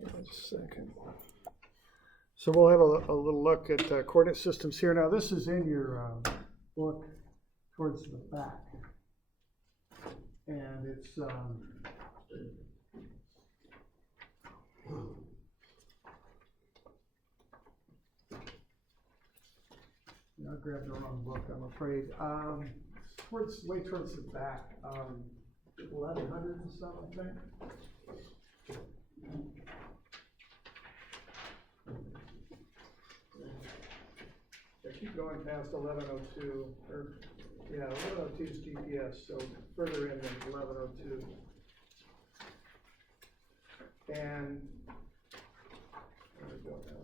Just a second. So we'll have a little look at coordinate systems here. Now this is in your book towards the back. And it's I grabbed the wrong book, I'm afraid. Way towards the back, 1100 and something, I think. I keep going past 1102, or yeah, 1102 is GPS, so further in than 1102. And there we go now.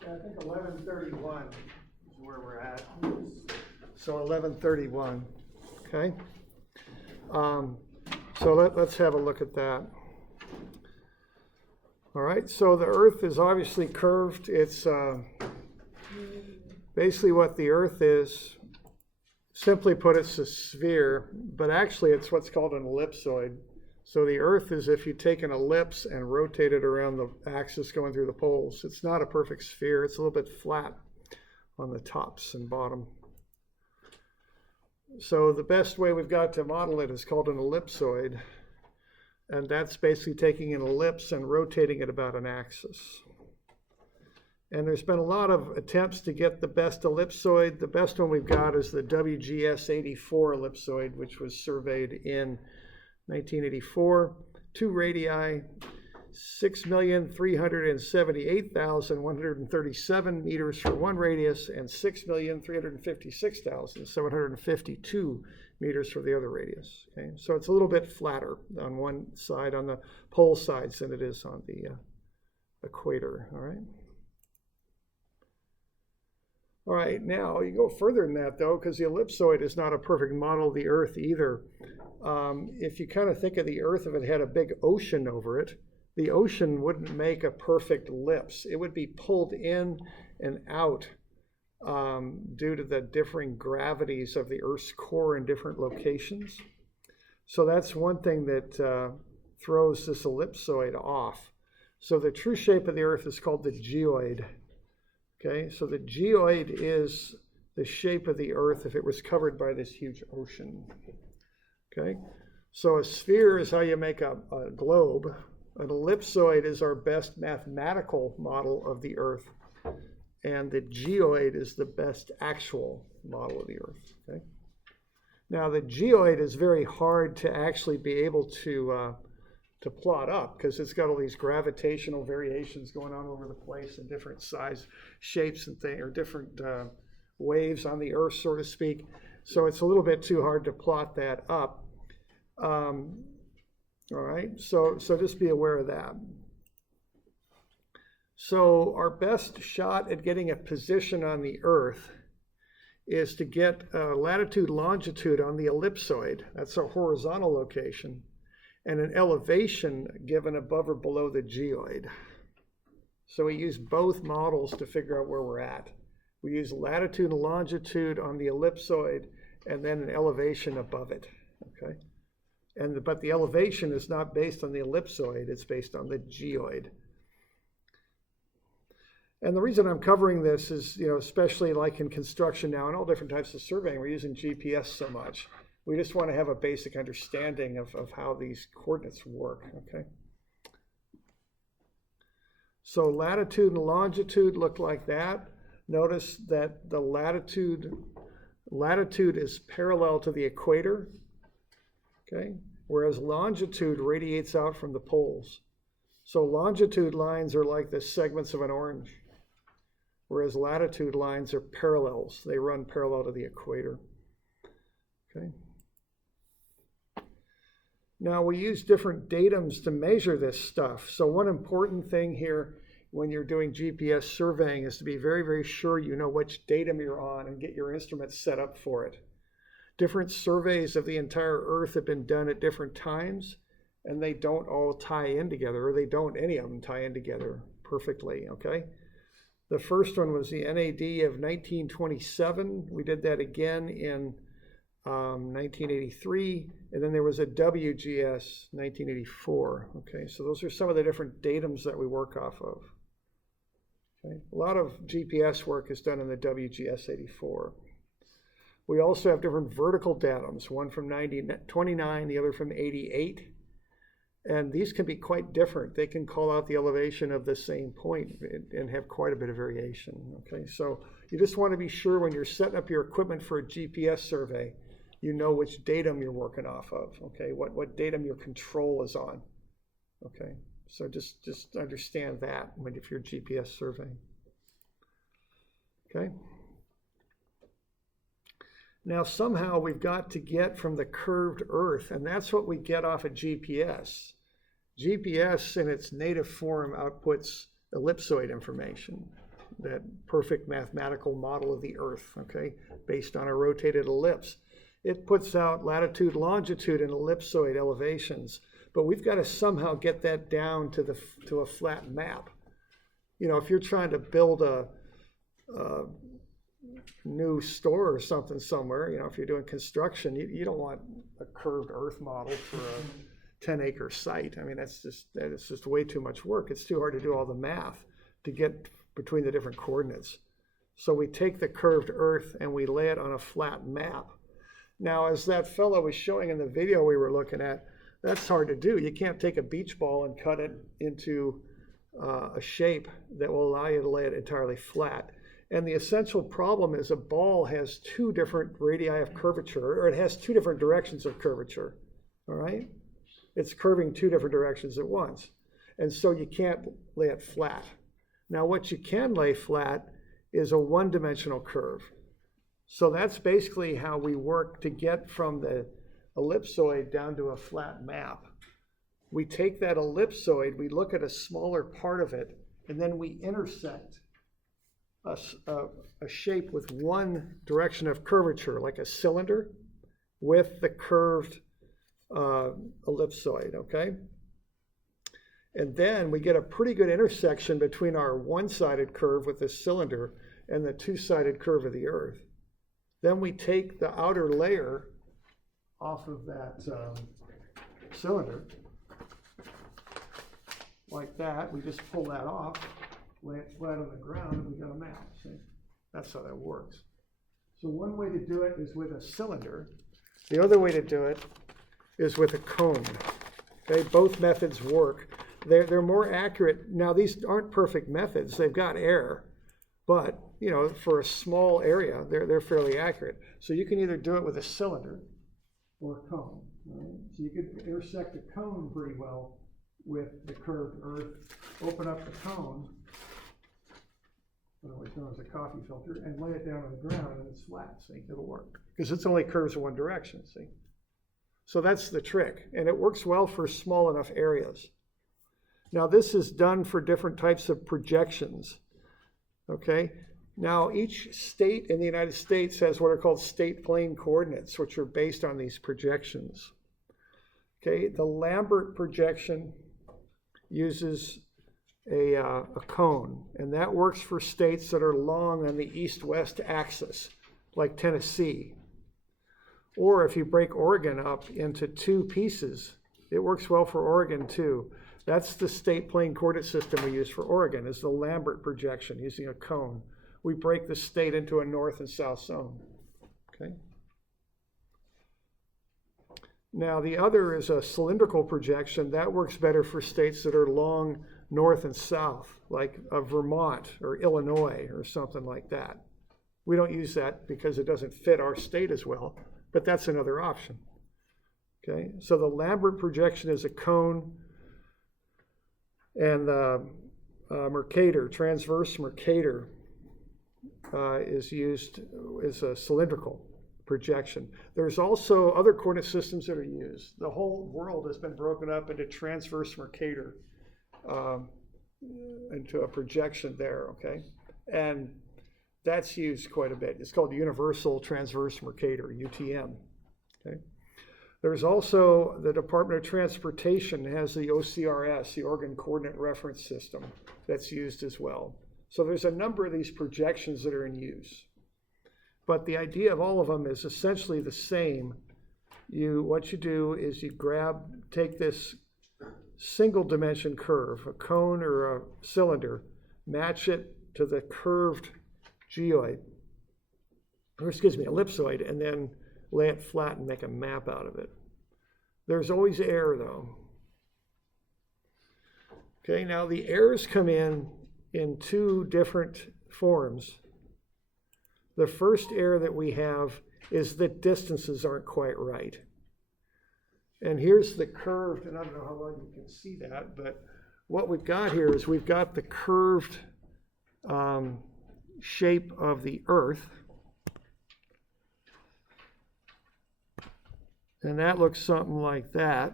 I think 1131 is where we're at. So 1131, okay? So let's have a look at that. All right, so the Earth is obviously curved. It's basically what the Earth is. Simply put, it's a sphere, but actually it's what's called an ellipsoid. So the Earth is if you take an ellipse and rotate it around the axis going through the poles. It's not a perfect sphere. It's a little bit flat on the tops and bottom. So the best way we've got to model it is called an ellipsoid. And that's basically taking an ellipse and rotating it about an axis. And there's been a lot of attempts to get the best ellipsoid. The best one we've got is the WGS 84 ellipsoid, which was surveyed in 1984, 2 radii, 6,378,137 meters for 1 radius, and 6,356,752 meters for the other radius. Okay, so it's a little bit flatter on one side, on the pole sides, than it is on the equator. All right. All right, now you go further than that, though, because the ellipsoid is not a perfect model of the Earth either. If you kind of think of the Earth, if it had a big ocean over it, the ocean wouldn't make a perfect ellipse. It would be pulled in and out due to the differing gravities of the Earth's core in different locations. So that's one thing that throws this ellipsoid off. So the true shape of the Earth is called the geoid. Okay, so the geoid is the shape of the Earth if it was covered by this huge ocean. Okay, so a sphere is how you make a globe. An ellipsoid is our best mathematical model of the Earth. And the geoid is the best actual model of the Earth. Okay? Now the geoid is very hard to actually be able to plot up because it's got all these gravitational variations going on over the place and different size shapes and things, or different waves on the Earth, so to speak. So it's a little bit too hard to plot that up. All right, so just be aware of that. So our best shot at getting a position on the Earth is to get latitude, longitude on the ellipsoid. That's a horizontal location. And an elevation given above or below the geoid. So we use both models to figure out where we're at. We use latitude and longitude on the ellipsoid and then an elevation above it, okay? But the elevation is not based on the ellipsoid, it's based on the geoid. And the reason I'm covering this is, especially like in construction now and all different types of surveying, we're using GPS so much. We just want to have a basic understanding of how these coordinates work, okay? So latitude and longitude look like that. Notice that the latitude is parallel to the equator, okay? Whereas longitude radiates out from the poles. So longitude lines are like the segments of an orange, whereas latitude lines are parallels. They run parallel to the equator, okay? Now we use different datums to measure this stuff. So one important thing here when you're doing GPS surveying is to be very, very sure you know which datum you're on and get your instruments set up for it. different surveys of the entire Earth have been done at different times, and they don't all tie in together, or they don't any of them tie in together perfectly, okay? The first one was the NAD of 1927. We did that again in 1983, and then there was a WGS 1984. Okay, so those are some of the different datums that we work off of. Okay, a lot of GPS work is done in the WGS 84. We also have different vertical datums, one from 29, the other from 88. And these can be quite different. They can call out the elevation of the same point and have quite a bit of variation. Okay, so you just want to be sure when you're setting up your equipment for a GPS survey, you know which datum you're working off of. Okay, what datum your control is on. Okay, so just understand that if you're GPS surveying. Okay. Now somehow we've got to get from the curved Earth, and that's what we get off of GPS. GPS in its native form outputs ellipsoid information, that perfect mathematical model of the Earth, okay, based on a rotated ellipse. It puts out latitude, longitude, and ellipsoid elevations, but we've got to somehow get that down to a flat map. You know, if you're trying to build a new store or something somewhere, you know, if you're doing construction, you don't want a curved Earth model for a 10-acre site. I mean, that is just way too much work. It's too hard to do all the math to get between the different coordinates. So we take the curved Earth and we lay it on a flat map. Now, as that fellow was showing in the video we were looking at, that's hard to do. You can't take a beach ball and cut it into a shape that will allow you to lay it entirely flat. And the essential problem is a ball has two different radii of curvature, or it has two different directions of curvature, all right? It's curving two different directions at once. And so you can't lay it flat. Now, what you can lay flat is a one-dimensional curve. So that's basically how we work to get from the ellipsoid down to a flat map. We take that ellipsoid, we look at a smaller part of it, and then we intersect a shape with one direction of curvature, like a cylinder, with the curved ellipsoid, okay? And then we get a pretty good intersection between our one-sided curve with the cylinder and the two-sided curve of the Earth. Then we take the outer layer off of that cylinder, like that. We just pull that off, lay it flat on the ground, and we got a map. See? That's how that works. So one way to do it is with a cylinder. The other way to do it is with a cone. Okay, both methods work. They're more accurate. Now, these aren't perfect methods. They've got error, but you know, for a small area, they're fairly accurate. So you can either do it with a cylinder or a cone. Right? So you could intersect a cone pretty well with the curved Earth, open up the cone, otherwise known as a coffee filter, and lay it down on the ground, and it's flat. See, it'll work because it's only curves in one direction. See, so that's the trick, and it works well for small enough areas. Now, this is done for different types of projections. Okay. Now, each state in the United States has what are called state plane coordinates, which are based on these projections. Okay, the Lambert projection uses a cone, and that works for states that are long on the east-west axis, like Tennessee. Or if you break Oregon up into two pieces, it works well for Oregon too. That's the state plane coordinate system we use for Oregon, is the Lambert projection using a cone. We break the state into a north and south zone. Okay. Now the other is a cylindrical projection. That works better for states that are long north and south, like Vermont or Illinois or something like that. We don't use that because it doesn't fit our state as well, but that's another option. Okay, so the Lambert projection is a cone, and the Mercator, transverse Mercator, is used as a cylindrical projection. There's also other coordinate systems that are used. The whole world has been broken up into transverse Mercator, into a projection there, okay? And That's used quite a bit. It's called Universal Transverse Mercator, UTM. Okay. There's also the Department of Transportation has the OCRS, the Oregon Coordinate Reference System, that's used as well. So there's a number of these projections that are in use. But the idea of all of them is essentially the same. What you do is you take this single dimension curve, a cone or a cylinder, match it to the curved ellipsoid, and then lay it flat and make a map out of it. There's always error though. Okay, now the errors come in two different forms. The first error that we have is that distances aren't quite right. And here's the curved, and I don't know how well you can see that, but what we've got here is we've got the curved shape of the Earth. And that looks something like that.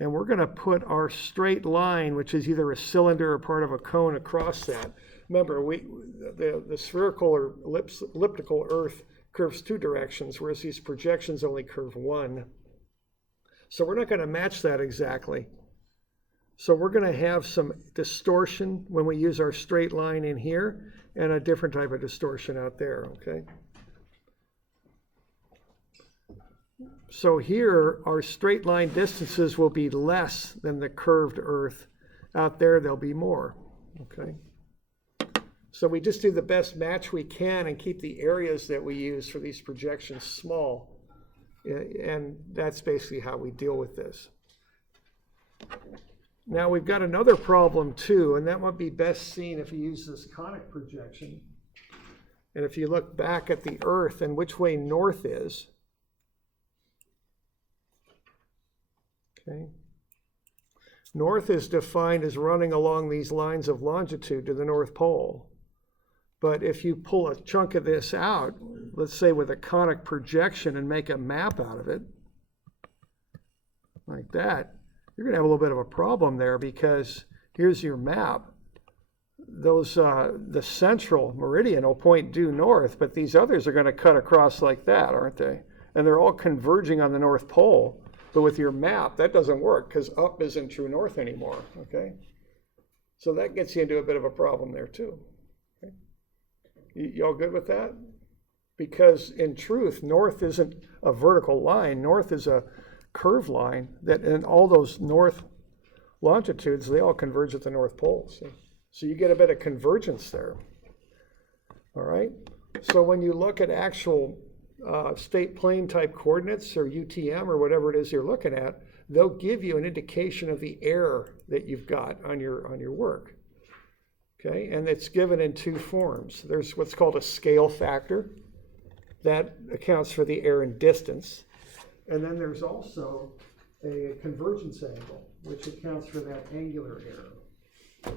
And we're going to put our straight line, which is either a cylinder or part of a cone, across that. Remember, the spherical or elliptical Earth curves two directions, whereas these projections only curve one. So we're not going to match that exactly. So we're going to have some distortion when we use our straight line in here, and a different type of distortion out there, okay? So here, our straight line distances will be less than the curved Earth. Out there, there'll be more, okay? So we just do the best match we can and keep the areas that we use for these projections small. And that's basically how we deal with this. Now we've got another problem too, and that might be best seen if you use this conic projection. And if you look back at the Earth and which way north is, okay, north is defined as running along these lines of longitude to the North Pole. But if you pull a chunk of this out, let's say with a conic projection, and make a map out of it, like that, you're going to have a little bit of a problem there, because here's your map. The central meridian will point due north, but these others are going to cut across like that, aren't they? And they're all converging on the North Pole. But with your map, that doesn't work, because up isn't true north anymore, okay? So that gets you into a bit of a problem there too. Okay? Y'all good with that? Because in truth, north isn't a vertical line. North is a curved line that in all those north longitudes, they all converge at the North Pole. So you get a bit of convergence there. All right? So when you look at actual state plane type coordinates, or UTM, or whatever it is you're looking at, they'll give you an indication of the error that you've got on your work. Okay, and it's given in two forms. There's what's called a scale factor that accounts for the error in distance, and then there's also a convergence angle, which accounts for that angular error.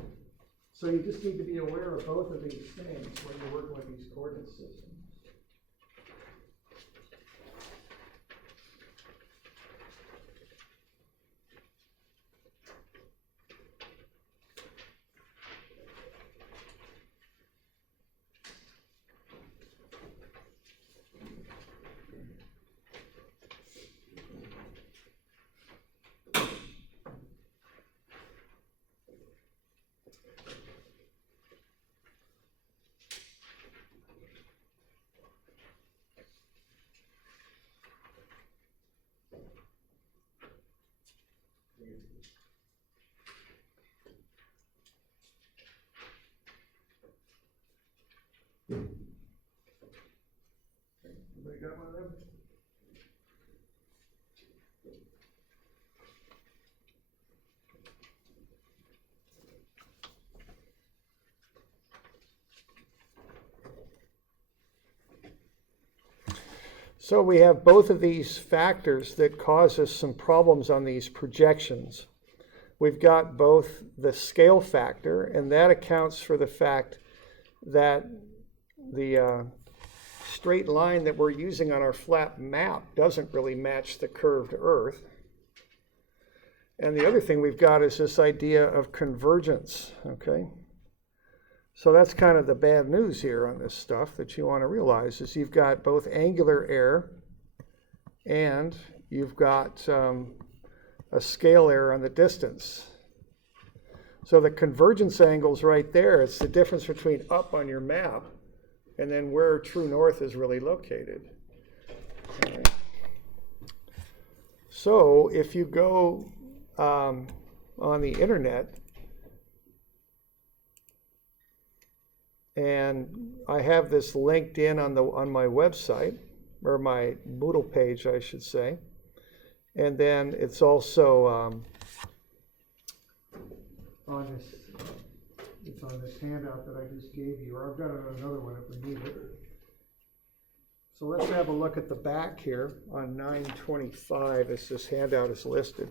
So you just need to be aware of both of these things when you're working with these coordinate systems. Everybody got one of them? So we have both of these factors that cause us some problems on these projections. We've got both the scale factor, and that accounts for the fact that the straight line that we're using on our flat map doesn't really match the curved Earth. And the other thing we've got is this idea of convergence, okay? So that's kind of the bad news here on this stuff that you want to realize is you've got both angular error and you've got a scale error on the distance. So the convergence angle's right there. It's the difference between up on your map and then where true north is really located. All right. So if you go on the internet, and I have this linked in on my website, or my Moodle page, I should say, and then it's also on this handout that I just gave you, or I've got another one if we need it. So let's have a look at the back here on 925 as this handout is listed.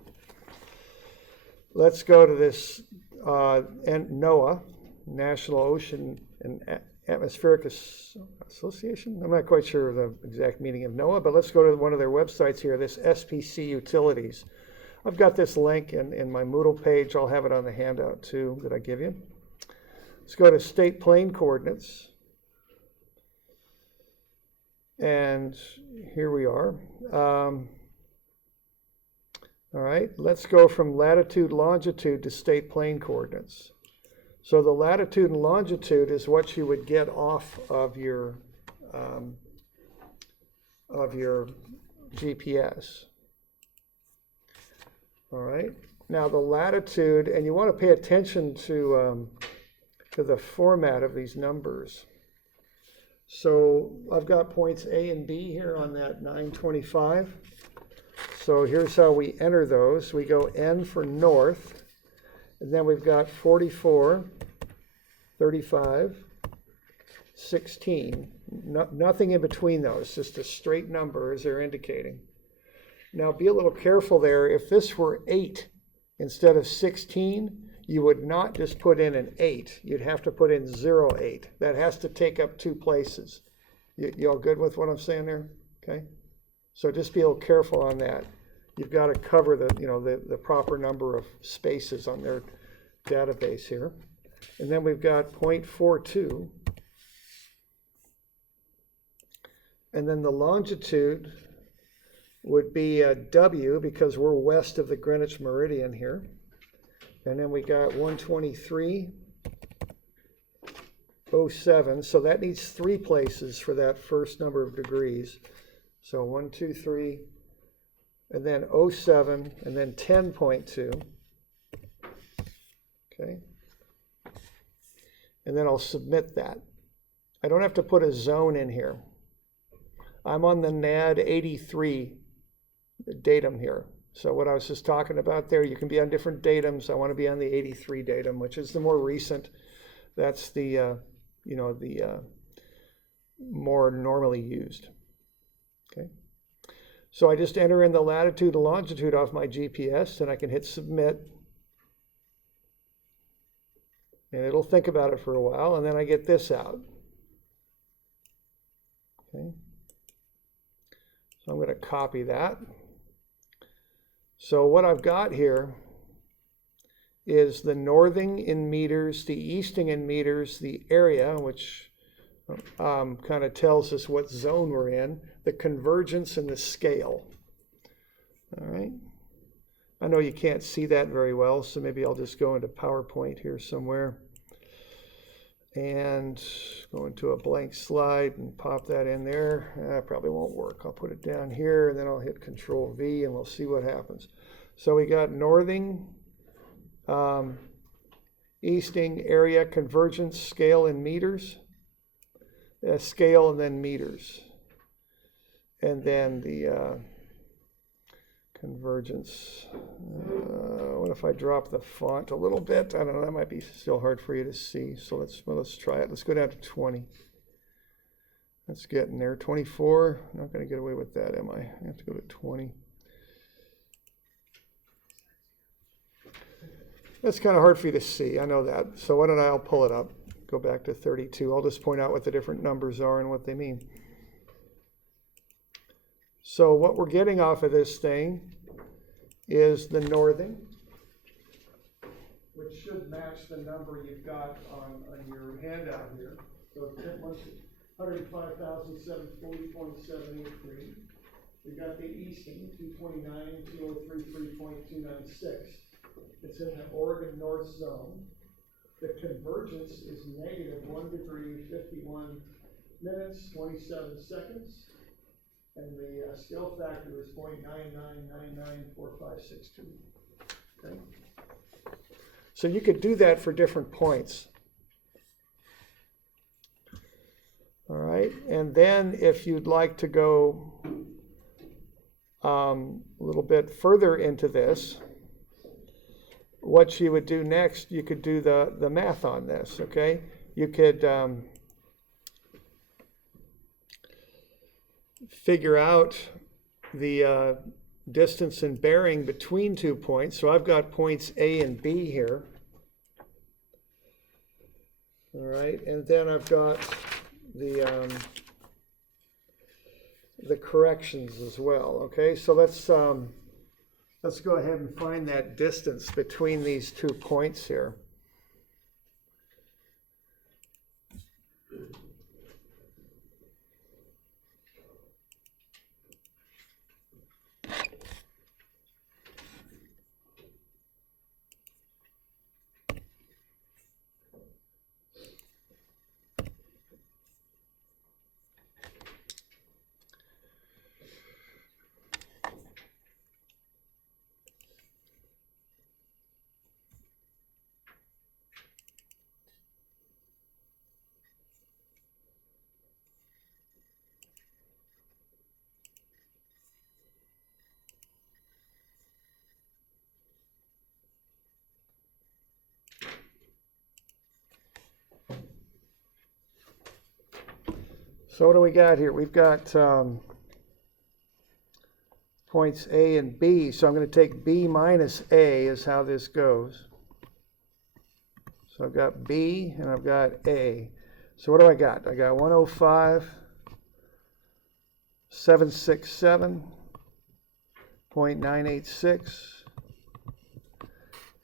Let's go to this NOAA, National Ocean and Atmospheric Association. I'm not quite sure of the exact meaning of NOAA, but let's go to one of their websites here, this SPC Utilities. I've got this link in my Moodle page. I'll have it on the handout too that I give you. Let's go to state plane coordinates. And here we are. All right, let's go from latitude, longitude to state plane coordinates. So the latitude and longitude is what you would get off of your GPS. All right. Now the latitude, and you want to pay attention to the format of these numbers. So I've got points A and B here on that 925. So here's how we enter those. We go N for north, and then we've got 44, 35, 16. Nothing in between those, just a straight number as they're indicating. Now be a little careful there. If this were 8 instead of 16, you would not just put in an 8. You'd have to put in 08. That has to take up 2 places. You all good with what I'm saying there? Okay. So just be a little careful on that. You've got to cover the proper number of spaces on their database here. And then we've got 0.42. And then the longitude would be W because we're west of the Greenwich meridian here. And then we got 123.07. So that needs 3 places for that first number of degrees. So 1, 2, 3, and then 07, and then 10.2. Okay. And then I'll submit that. I don't have to put a zone in here. I'm on the NAD 83 datum here. So what I was just talking about there, you can be on different datums. I want to be on the 83 datum, which is the more recent. That's the, more normally used. Okay. So I just enter in the latitude and longitude off my GPS, and I can hit submit. And it'll think about it for a while, and then I get this out. Okay. So I'm going to copy that. So what I've got here is the northing in meters, the easting in meters, the area, which kind of tells us what zone we're in, the convergence, and the scale. All right. I know you can't see that very well, so maybe I'll just go into PowerPoint here somewhere and go into a blank slide and pop that in there. Probably won't work. I'll put it down here, and then I'll hit Control V, and we'll see what happens. So we got northing, easting, area, convergence, scale in meters, scale, and then meters. And then the convergence. What if I drop the font a little bit? I don't know, that might be still hard for you to see. So let's try it. Let's go down to 20. Let's get in there. 24. I'm not going to get away with that, am I? I have to go to 20. That's kind of hard for you to see. I know that. So why don't I'll pull it up. Go back to 32. I'll just point out what the different numbers are and what they mean. So what we're getting off of this thing is the northing, which which should match the number you've got on your handout here. So 105,740.783. We've got the easting, 229,2033.296. It's in the Oregon North Zone. The convergence is negative 1 degree, 51 minutes, 27 seconds. And the scale factor is 0.99994562. Okay? So you could do that for different points. All right, and then if you'd like to go a little bit further into this, what you would do next, you could do the math on this, okay? You could figure out the distance and bearing between 2 points. So I've got points A and B here. All right, and then I've got the corrections as well. Okay, so let's go ahead and find that distance between these 2 points here. So what do we got here? We've got points A and B. So I'm going to take B minus A is how this goes. So I've got B and I've got A. So what do I got? I got 105,767.986.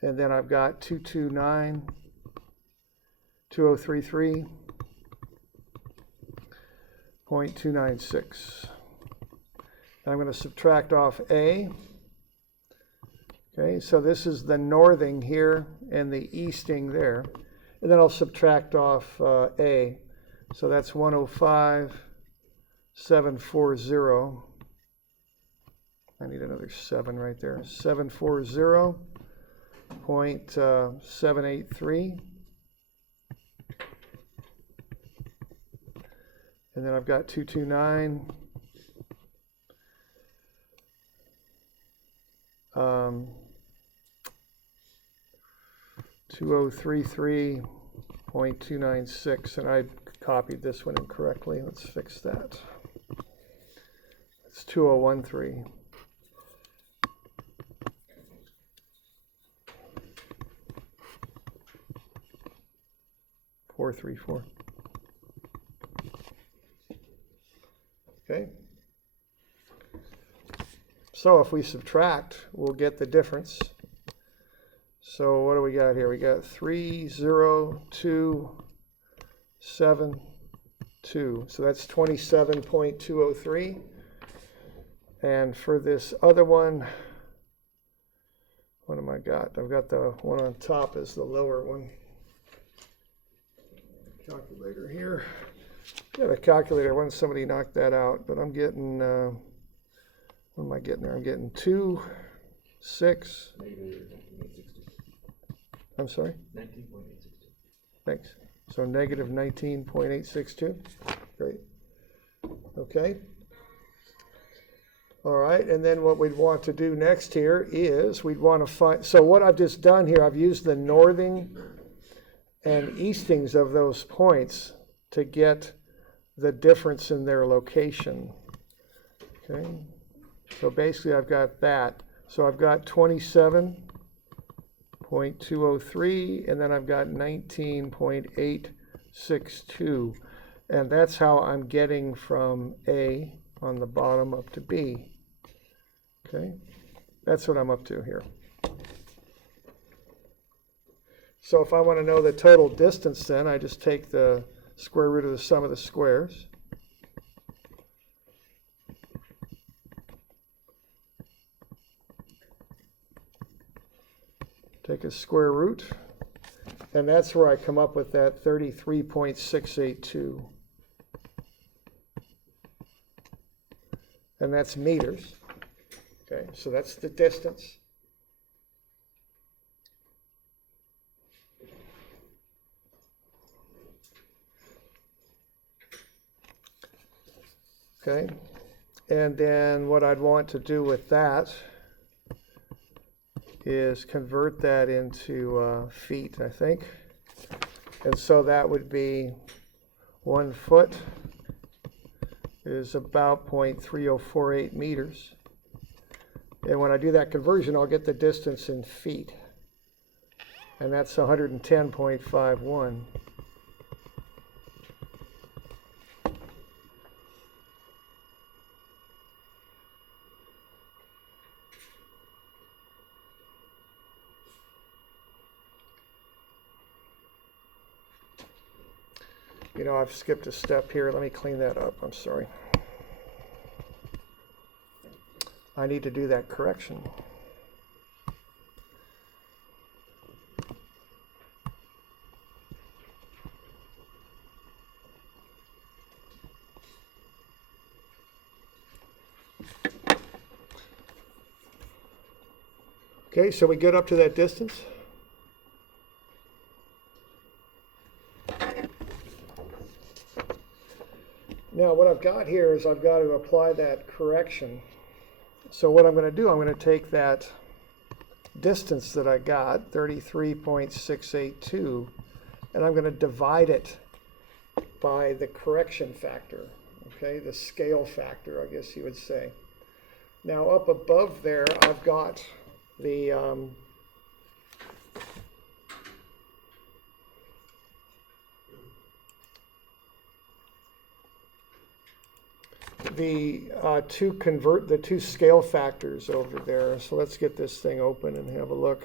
And then I've got 229,2033. 0.296. I'm going to subtract off A. Okay, so this is the northing here and the easting there. And then I'll subtract off A. So that's 105,740. I need another 7 right there. 740.783. And then I've got 229. 2033.296, and I copied this one incorrectly. Let's fix that. It's 2013. .434. Okay. So if we subtract, we'll get the difference. So what do we got here? We got 30272. So that's 27.203. And for this other one, what am I got? I've got the one on top is the lower one. Calculator here. Got a calculator. When somebody knocked that out, but I'm getting, what am I getting there? I'm getting 2, 6. I'm sorry? 19.862. Thanks. So negative 19.862. Great. Okay. All right. And then what we'd want to do next here is we'd want to find, so what I've just done here, I've used the northing and eastings of those points to get the difference in their location. Okay. So basically I've got that. So I've got 27.203 and then I've got 19.862. And that's how I'm getting from A on the bottom up to B. Okay. That's what I'm up to here. So if I want to know the total distance, then I just take the square root of the sum of the squares. Take a square root, and that's where I come up with that 33.682. And that's meters. Okay, so that's the distance. Okay, and then what I'd want to do with that is convert that into feet, I think. And so that would be 1 foot is about 0.3048 meters. And when I do that conversion, I'll get the distance in feet. And that's 110.51. You know, I've skipped a step here. Let me clean that up. I'm sorry. I need to do that correction. Okay, so we get up to that distance. Now what I've got here is I've got to apply that correction. So what I'm going to do, I'm going to take that distance that I got, 33.682, and I'm going to divide it by the correction factor, okay, the scale factor, I guess you would say. Now up above there, I've got the two scale factors over there. So let's get this thing open and have a look.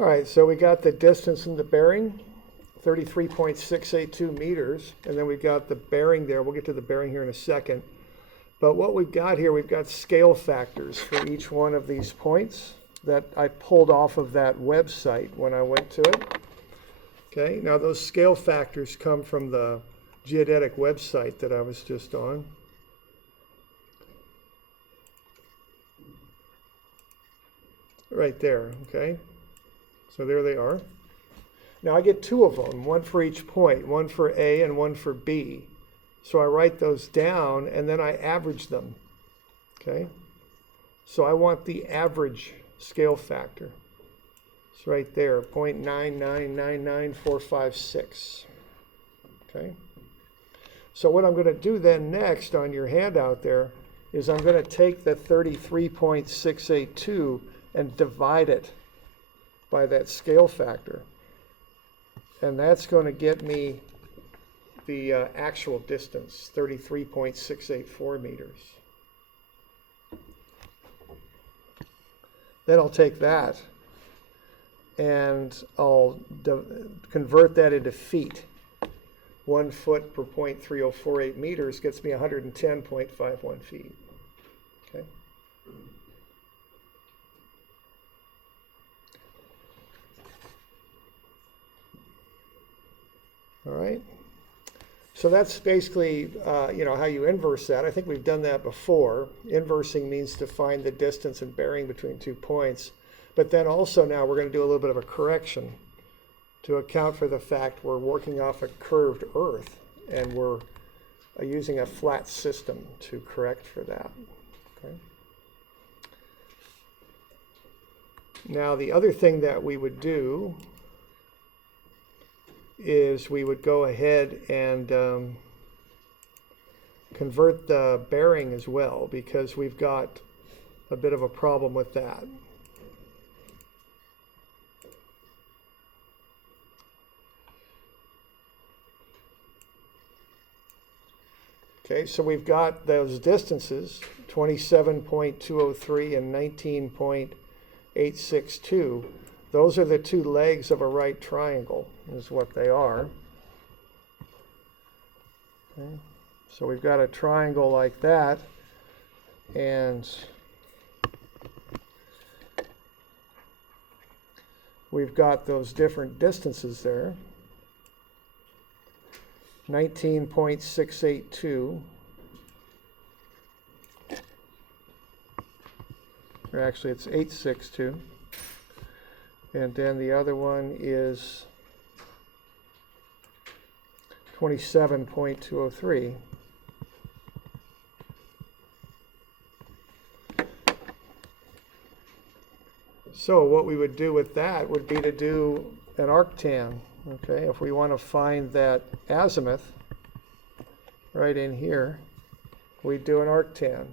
All right, so we got the distance in the bearing, 33.682 meters, and then we've got the bearing there. We'll get to the bearing here in a second. But what we've got here, we've got scale factors for each one of these points that I pulled off of that website when I went to it. Okay, now those scale factors come from the geodetic website that I was just on. Right there, okay? So there they are. Now I get two of them, one for each point, one for A and one for B. So I write those down and then I average them, okay? So I want the average scale factor. It's right there, 0.9999456, okay? So what I'm going to do then next on your handout there is I'm going to take the 33.682 and divide it by that scale factor. And that's going to get me the actual distance, 33.684 meters. Then I'll take that and I'll convert that into feet. 1 foot per 0.3048 meters gets me 110.51 feet. Okay. All right. So that's basically, how you inverse that. I think we've done that before. Inversing means to find the distance and bearing between 2 points. But then also now we're going to do a little bit of a correction to account for the fact we're working off a curved Earth, and we're using a flat system to correct for that. Okay. Now the other thing that we would do is we would go ahead and convert the bearing as well, because we've got a bit of a problem with that. Okay, so we've got those distances, 27.203 and 19.862. Those are the 2 legs of a right triangle, is what they are. Okay. So we've got a triangle like that, and we've got those different distances there. 19.682. Or actually, it's 862. And then the other one is 27.203. So what we would do with that would be to do an arctan. Okay, if we want to find that azimuth right in here, we do an arctan.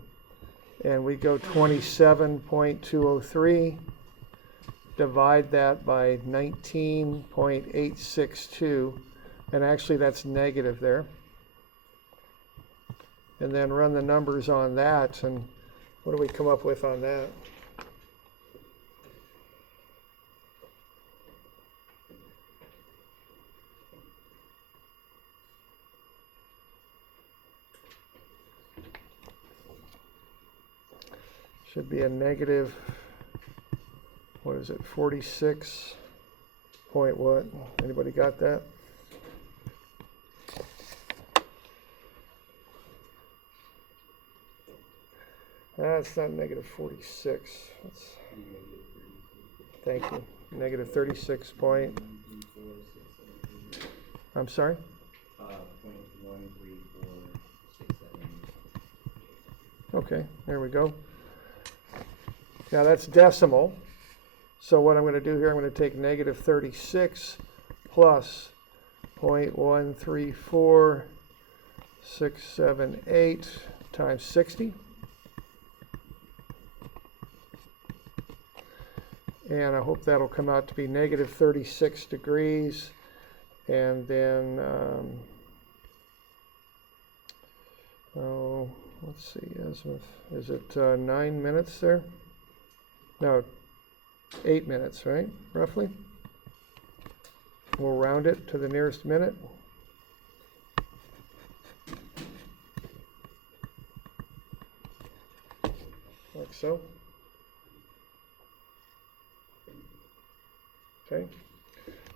And we go 27.203, divide that by 19.862, and actually that's negative there. And then run the numbers on that, and what do we come up with on that? Should be a negative, what is it, 46 point what? Anybody got that? That's not negative 46. That's, thank you. Negative 36 point. I'm sorry? 0.13467. Okay, there we go. Now that's decimal. So what I'm going to do here, I'm going to take negative 36 plus 0.134678 times 60. And I hope that'll come out to be negative 36 degrees. And then, let's see, azimuth. Is it 9 minutes there? No, 8 minutes, right? Roughly. We'll round it to the nearest minute. Like so. Okay.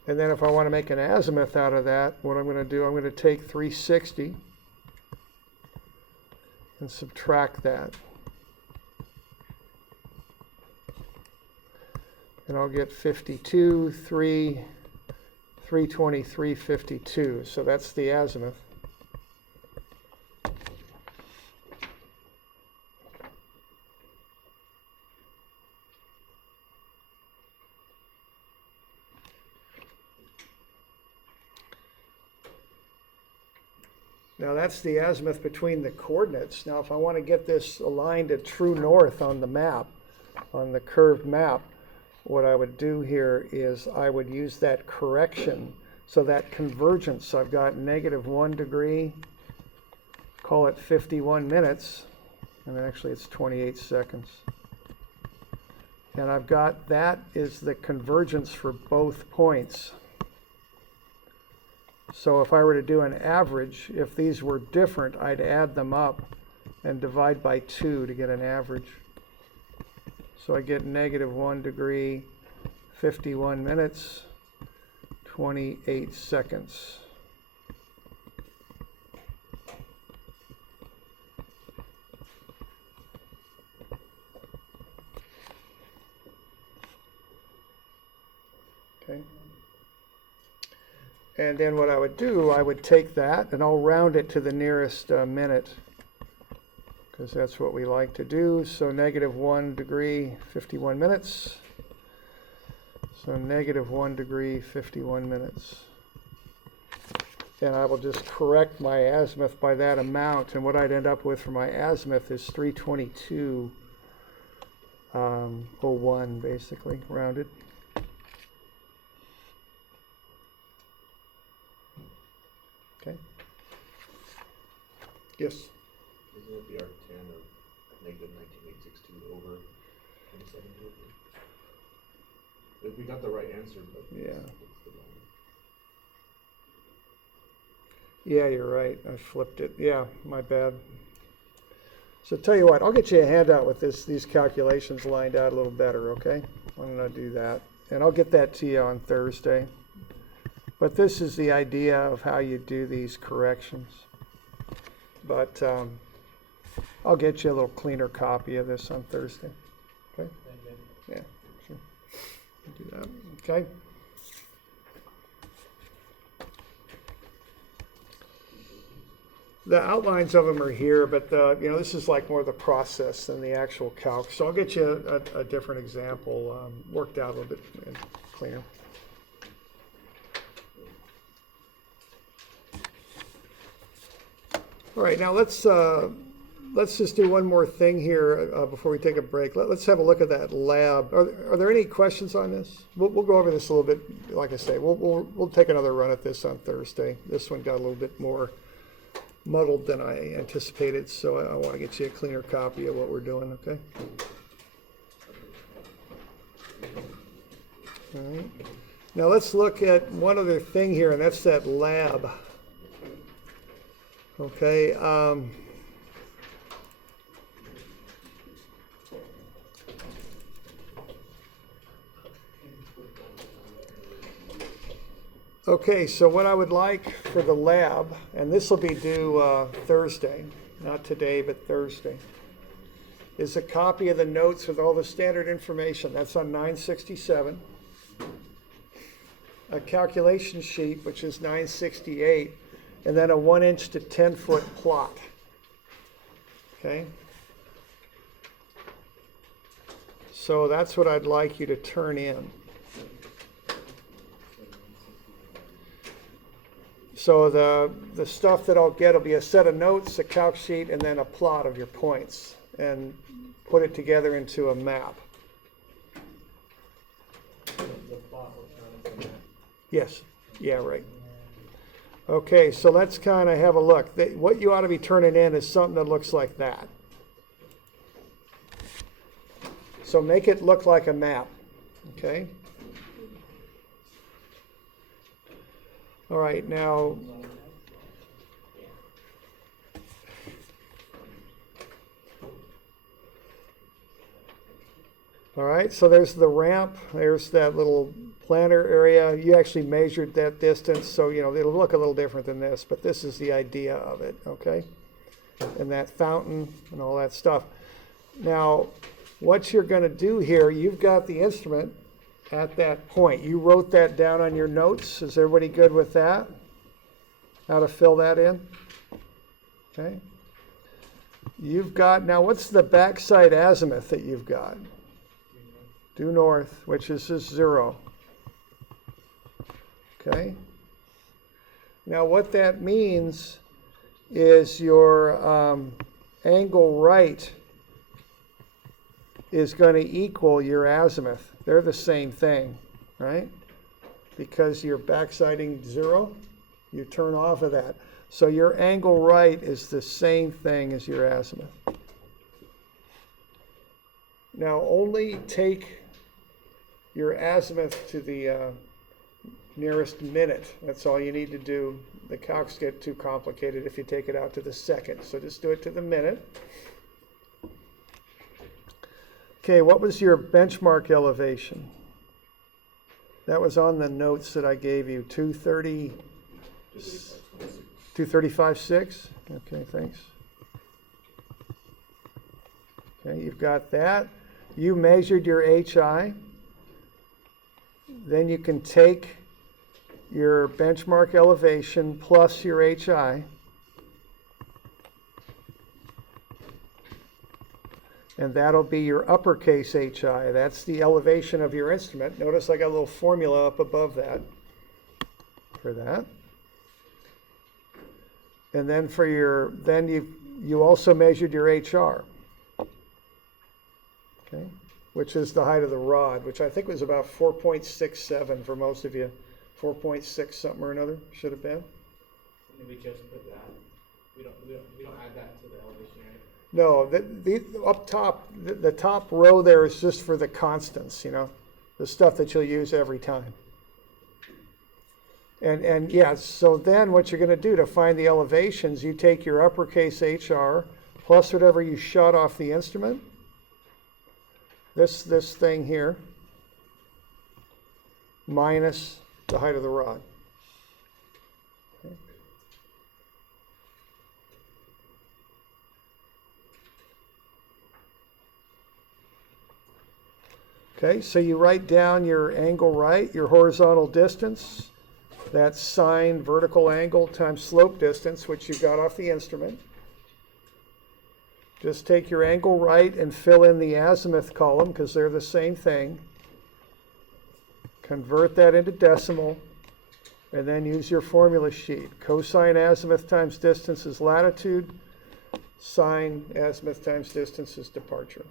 And then if I want to make an azimuth out of that, what I'm going to do, I'm going to take 360 and subtract that. And I'll get 52, 323, 52. So that's the azimuth. Now that's the azimuth between the coordinates. Now if I want to get this aligned at true north on the map, on the curved map, what I would do here is I would use that correction. So that convergence, I've got negative 1 degree, call it 51 minutes, and actually it's 28 seconds. And I've got, that is the convergence for both points. So if I were to do an average, if these were different, I'd add them up and divide by 2 to get an average. So I get -1 degree, 51 minutes, 28 seconds. Okay. And then what I would do, I would take that and I'll round it to the nearest minute, because that's what we like to do. So -1 degree, 51 minutes. So -1 degree, 51 minutes. And I will just correct my azimuth by that amount. And what I'd end up with for my azimuth is 322.01, basically, rounded. Okay. Yes? Isn't it the arctan of -19.862 over 27? We got the right answer, but Yeah. it's the wrong. Yeah, you're right. I flipped it. Yeah, my bad. So tell you what, I'll get you a handout with these calculations lined out a little better, okay? I'm going to do that. And I'll get that to you on Thursday. But this is the idea of how you do these corrections. But I'll get you a little cleaner copy of this on Thursday. Okay? Yeah, sure. I'll do that. Okay? The outlines of them are here, but this is like more the process than the actual calc. So I'll get you a different example worked out a little bit cleaner. All right, now let's just do one more thing here before we take a break. Let's have a look at that lab. Are there any questions on this? We'll go over this a little bit. Like I say, we'll take another run at this on Thursday. This one got a little bit more muddled than I anticipated, so I want to get you a cleaner copy of what we're doing. Okay. All right. Now let's look at one other thing here, and that's that lab. Okay. Okay, so what I would like for the lab, and this will be due Thursday, not today, but Thursday, is a copy of the notes with all the standard information. That's on 967. A calculation sheet, which is 968, and then a 1-inch to 10-foot plot. Okay? So that's what I'd like you to turn in. So the stuff that I'll get will be a set of notes, a calc sheet, and then a plot of your points, and put it together into a map. Yes. Yeah, right. Okay, so let's kind of have a look. What you ought to be turning in is something that looks like that. So make it look like a map. Okay? All right, now, all right, so there's the ramp. There's that little planter area. You actually measured that distance, so, it'll look a little different than this, but this is the idea of it, okay? And that fountain and all that stuff. Now, what you're going to do here, you've got the instrument at that point. You wrote that down on your notes. Is everybody good with that? How to fill that in? Okay. You've got, now what's the backside azimuth that you've got? Due north, which is just 0. Okay. Now what that means is your angle right is going to equal your azimuth. They're the same thing, right? Because you're backsiding 0, you turn off of that. So your angle right is the same thing as your azimuth. Now only take your azimuth to the nearest minute. That's all you need to do. The calcs get too complicated if you take it out to the second. So just do it to the minute. Okay, what was your benchmark elevation? That was on the notes that I gave you, 230, 235.6? Okay, thanks. Okay, you've got that. You measured your HI. Then you can take your benchmark elevation plus your HI. And that'll be your uppercase HI. That's the elevation of your instrument. Notice I got a little formula up above that for that. And then for your, then you also measured your HR. Okay, which is the height of the rod, which I think was about 4.67 for most of you. 4.6 something or another should have been. We just put that. We don't add that to the elevation, right? No, the up top, the top row there is just for the constants, you know, the stuff that you'll use every time. And yeah, so then what you're going to do to find the elevations, you take your uppercase HR plus whatever you shot off the instrument. This thing here minus the height of the rod. Okay. Okay, so you write down your angle right, your horizontal distance, that's sine vertical angle times slope distance, which you got off the instrument. Just take your angle right and fill in the azimuth column because they're the same thing. Convert that into decimal and then use your formula sheet. Cosine azimuth times distance is latitude, sine azimuth times distance is departure.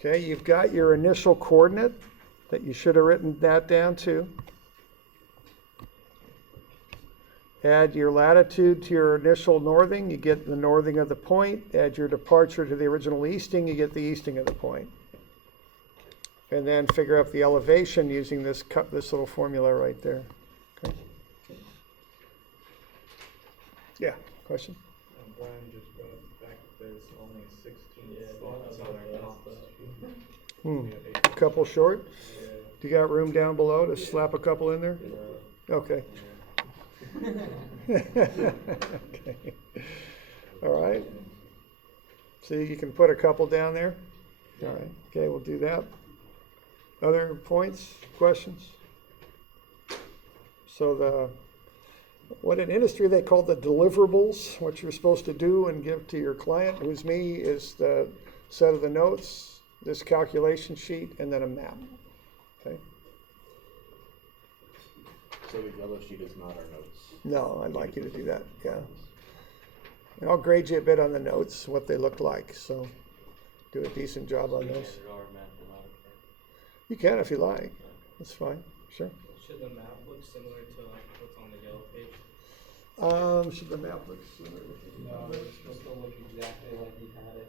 Okay, you've got your initial coordinate that you should have written that down to. Add your latitude to your initial northing, you get the northing of the point. Add your departure to the original easting, you get the easting of the point. And then figure out the elevation using this little formula right there. Okay. Yeah, question? Brian just brought back that there's only 16 spots on our top. Couple short? Yeah. Do you got room down below to slap a couple in there? Okay. Okay. All right. See, you can put a couple down there. All right. Okay, we'll do that. Other points, questions? So what in industry they call the deliverables, what you're supposed to do and give to your client, who's me, is the set of the notes, this calculation sheet, and then a map. Okay. So the yellow sheet is not our notes. No, I'd like you to do that, yeah. And I'll grade you a bit on the notes, what they look like, so do a decent job on those. You can if you like, that's fine, sure. Should the map look similar to like what's on the yellow page? Should the map look similar? No, it's supposed to look exactly like you had it.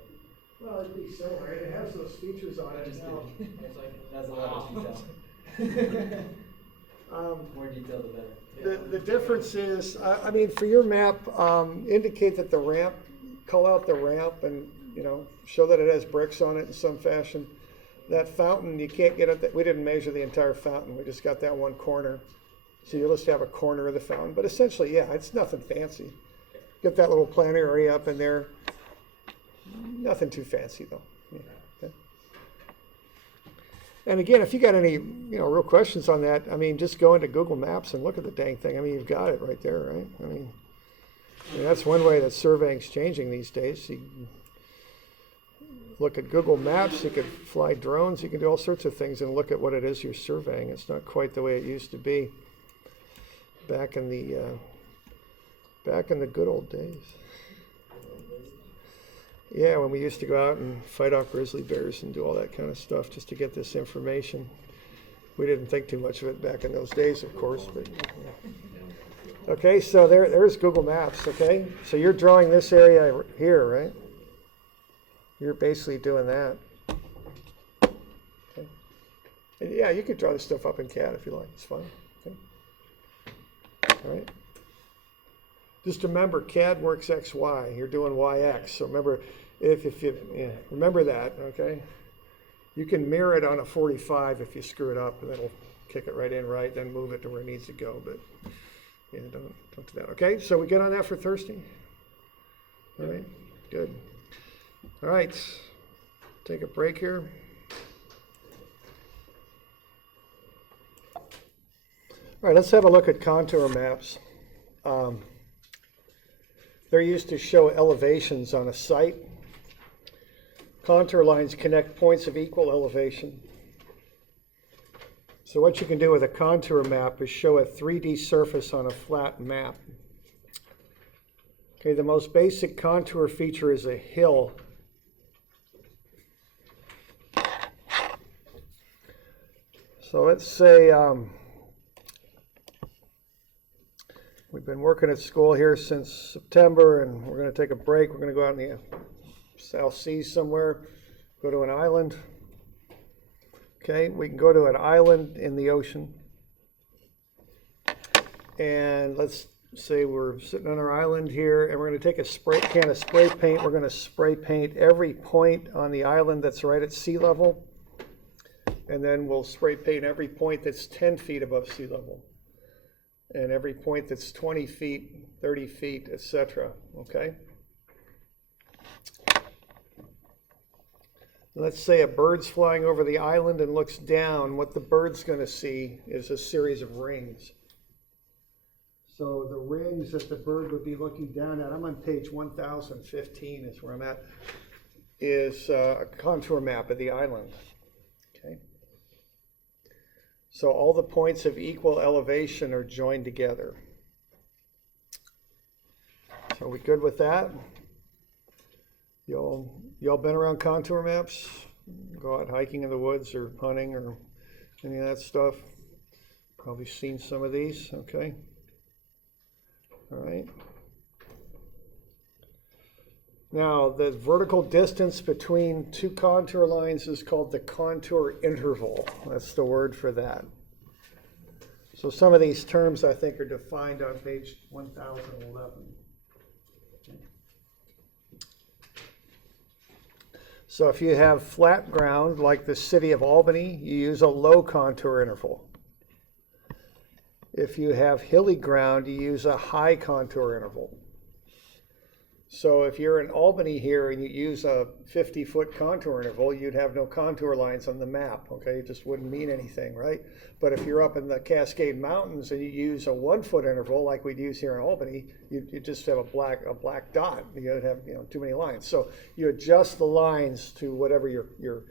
Well, it'd be similar, it has those features on it. Just now. kidding. It's like, That's a lot of detail. More detail, the better. The difference is, I mean, for your map, indicate that the ramp, call out the ramp and, you know, show that it has bricks on it in some fashion. That fountain, you can't get it, we didn't measure the entire fountain, we just got that one corner. So you'll just have a corner of the fountain, but essentially, yeah, it's nothing fancy. Get that little planter area up in there. Nothing too fancy though. Yeah, okay. And again, if you got any, real questions on that, I mean, just go into Google Maps and look at the dang thing. I mean, you've got it right there, right? I mean that's one way that surveying's changing these days. You look at Google Maps, you could fly drones, you can do all sorts of things and look at what it is you're surveying. It's not quite the way it used to be back in the good old days. Yeah, when we used to go out and fight off grizzly bears and do all that kind of stuff just to get this information. We didn't think too much of it back in those days, of course. But yeah. Okay, so there's Google Maps, okay? So you're drawing this area here, right? You're basically doing that. Okay. And yeah, you could draw this stuff up in CAD if you like. It's fine. Okay. All right. Just remember, CAD works XY. You're doing YX. So remember, If you remember that, okay? You can mirror it on a 45 if you screw it up, and that'll kick it right in right, then move it to where it needs to go. But yeah, don't do that. Okay, so we good on that for Thursday? All right, good. All right, take a break here. All right, let's have a look at contour maps. They're used to show elevations on a site. Contour lines connect points of equal elevation. So what you can do with a contour map is show a 3D surface on a flat map. Okay, the most basic contour feature is a hill. So let's say we've been working at school here since September, and we're going to take a break. We're going to go out in the South Seas somewhere, go to an island. Okay, we can go to an island in the ocean. And let's say we're sitting on our island here, and we're going to take a can of spray paint. We're going to spray paint every point on the island that's right at sea level. And then we'll spray paint every point that's 10 feet above sea level. And every point that's 20 feet, 30 feet, etc. Okay? Let's say a bird's flying over the island and looks down. What the bird's going to see is a series of rings. So the rings that the bird would be looking down at, I'm on page 1015 is where I'm at, is a contour map of the island. Okay. So all the points of equal elevation are joined together. So are we good with that? Y'all been around contour maps? Go out hiking in the woods or hunting or any of that stuff? Probably seen some of these, okay? All right. Now, the vertical distance between two contour lines is called the contour interval. That's the word for that. So some of these terms, I think, are defined on page 1011. So if you have flat ground, like the city of Albany, you use a low contour interval. If you have hilly ground, you use a high contour interval. So if you're in Albany here and you use a 50-foot contour interval, you'd have no contour lines on the map, okay? It just wouldn't mean anything, right? But if you're up in the Cascade Mountains and you use a 1-foot interval like we'd use here in Albany, you just have a black dot. You would have too many lines. So you adjust the lines to whatever your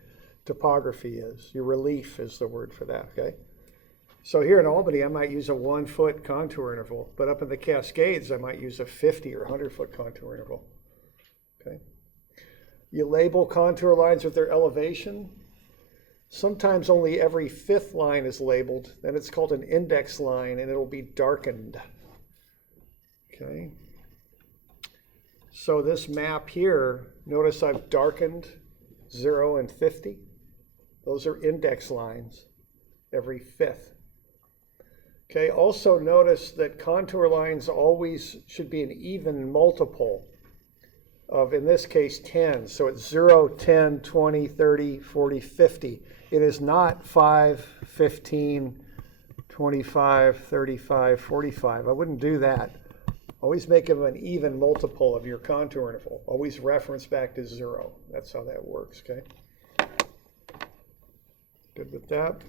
topography is. Your relief is the word for that, okay? So here in Albany, I might use a 1-foot contour interval, but up in the Cascades, I might use a 50 or 100-foot contour interval. Okay. You label contour lines with their elevation. Sometimes only every 5th line is labeled, then it's called an index line, and it'll be darkened. Okay. So this map here, notice I've darkened 0 and 50. Those are index lines, every 5th. Okay, also notice that contour lines always should be an even multiple of, in this case, 10. So it's 0, 10, 20, 30, 40, 50. It is not 5, 15, 25, 35, 45. I wouldn't do that. Always make them an even multiple of your contour interval. Always reference back to 0. That's how that works, okay? Good with that?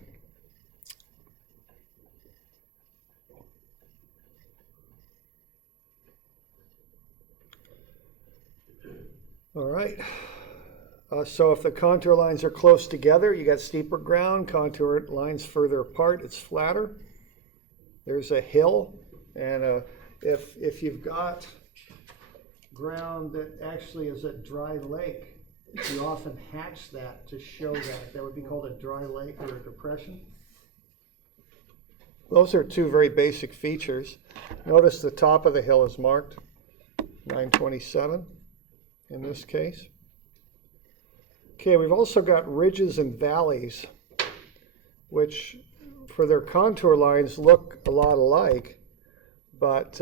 All right, so if the contour lines are close together, you got steeper ground, contour lines further apart, it's flatter. There's a hill, and if you've got ground that actually is a dry lake, you often hatch that to show that. That would be called a dry lake or a depression. Those are two very basic features. Notice the top of the hill is marked, 927. In this case. Okay, we've also got ridges and valleys, which for their contour lines look a lot alike, but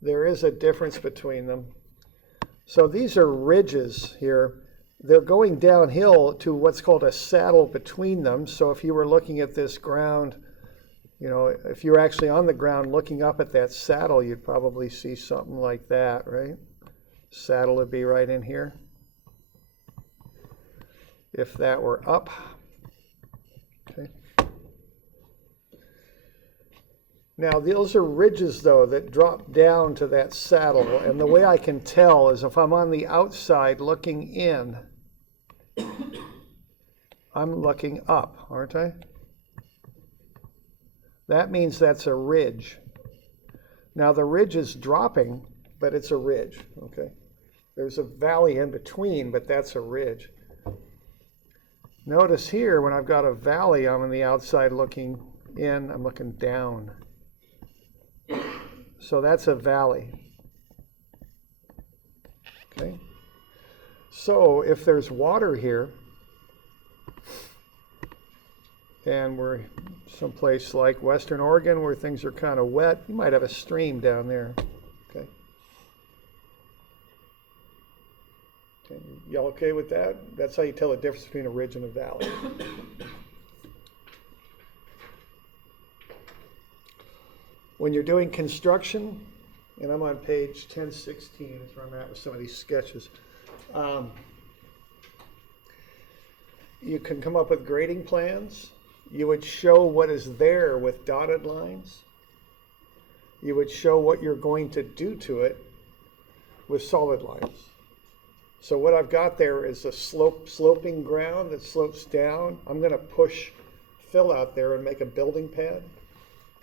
there is a difference between them. So these are ridges here. They're going downhill to what's called a saddle between them. So if you were looking at this ground, if you're actually on the ground looking up at that saddle, you'd probably see something like that, right? Saddle would be right in here. If that were up. Okay. Now, those are ridges, though, that drop down to that saddle. And the way I can tell is if I'm on the outside looking in, I'm looking up, aren't I? That means that's a ridge. Now, the ridge is dropping, but it's a ridge, okay? There's a valley in between, but that's a ridge. Notice here, when I've got a valley, I'm on the outside looking in, I'm looking down. So that's a valley. Okay? So if there's water here, and we're someplace like Western Oregon where things are kind of wet, you might have a stream down there. Okay? Okay, y'all okay with that? That's how you tell the difference between a ridge and a valley. When you're doing construction, and I'm on page 1016, that's where I'm at with some of these sketches, you can come up with grading plans. You would show what is there with dotted lines. You would show what you're going to do to it with solid lines. So what I've got there is a sloping ground that slopes down. I'm going to push fill out there and make a building pad.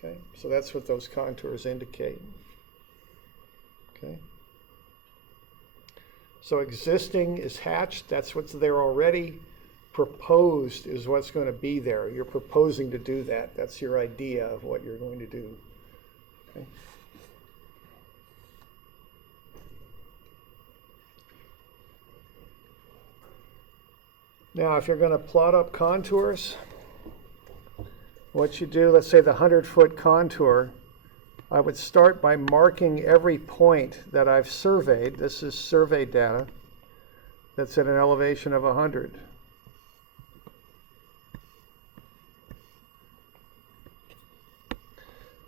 Okay, so that's what those contours indicate. Okay. So existing is hatched, that's what's there already. Proposed is what's going to be there. You're proposing to do that. That's your idea of what you're going to do. Okay. Now, if you're going to plot up contours, what you do, let's say the 100-foot contour, I would start by marking every point that I've surveyed. This is survey data that's at an elevation of 100.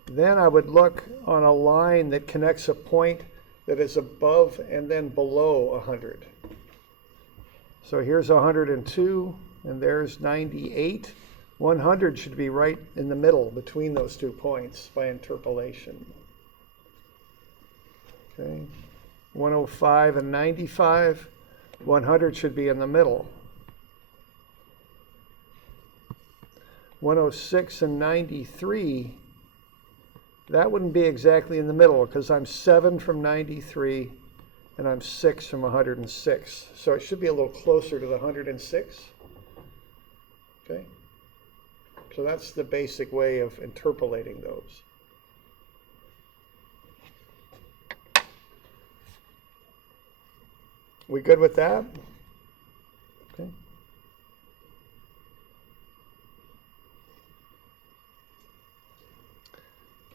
Then I would look on a line that connects a point that is above and then below 100. So here's 102, and there's 98. 100 should be right in the middle between those 2 points by interpolation. Okay, 105 and 95, 100 should be in the middle. 106 and 93, that wouldn't be exactly in the middle because I'm 7 from 93 and I'm 6 from 106. So it should be a little closer to the 106. Okay. So that's the basic way of interpolating those. We good with that? Okay.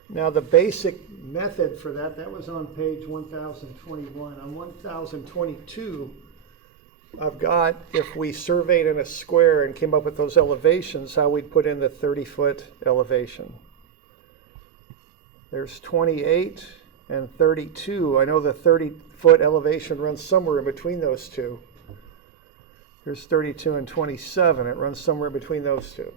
Now the basic method for that, that was on page 1021. On 1022, I've got, if we surveyed in a square and came up with those elevations, how we'd put in the 30-foot elevation. There's 28 and 32. I know the 30-foot elevation runs somewhere in between those two. Here's 32 and 27. It runs somewhere between those two.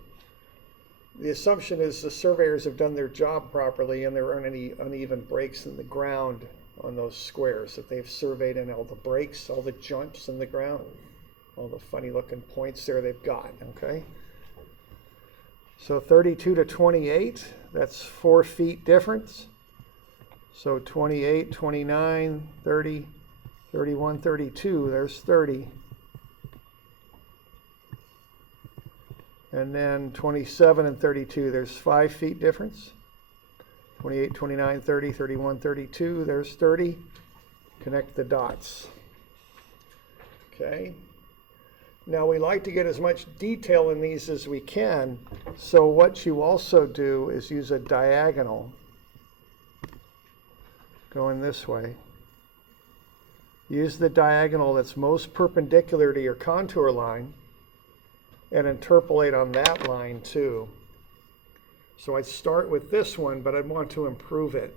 The assumption is the surveyors have done their job properly and there aren't any uneven breaks in the ground on those squares, that they've surveyed in all the breaks, all the jumps in the ground, all the funny looking points there they've got, okay? So 32 to 28, that's 4 feet difference. So 28, 29, 30, 31, 32, there's 30. And then 27 and 32, there's 5 feet difference. 28, 29, 30, 31, 32, there's 30. Connect the dots. Okay. Now we like to get as much detail in these as we can. So what you also do is use a diagonal going this way. use the diagonal that's most perpendicular to your contour line and interpolate on that line too. So I'd start with this one, but I'd want to improve it.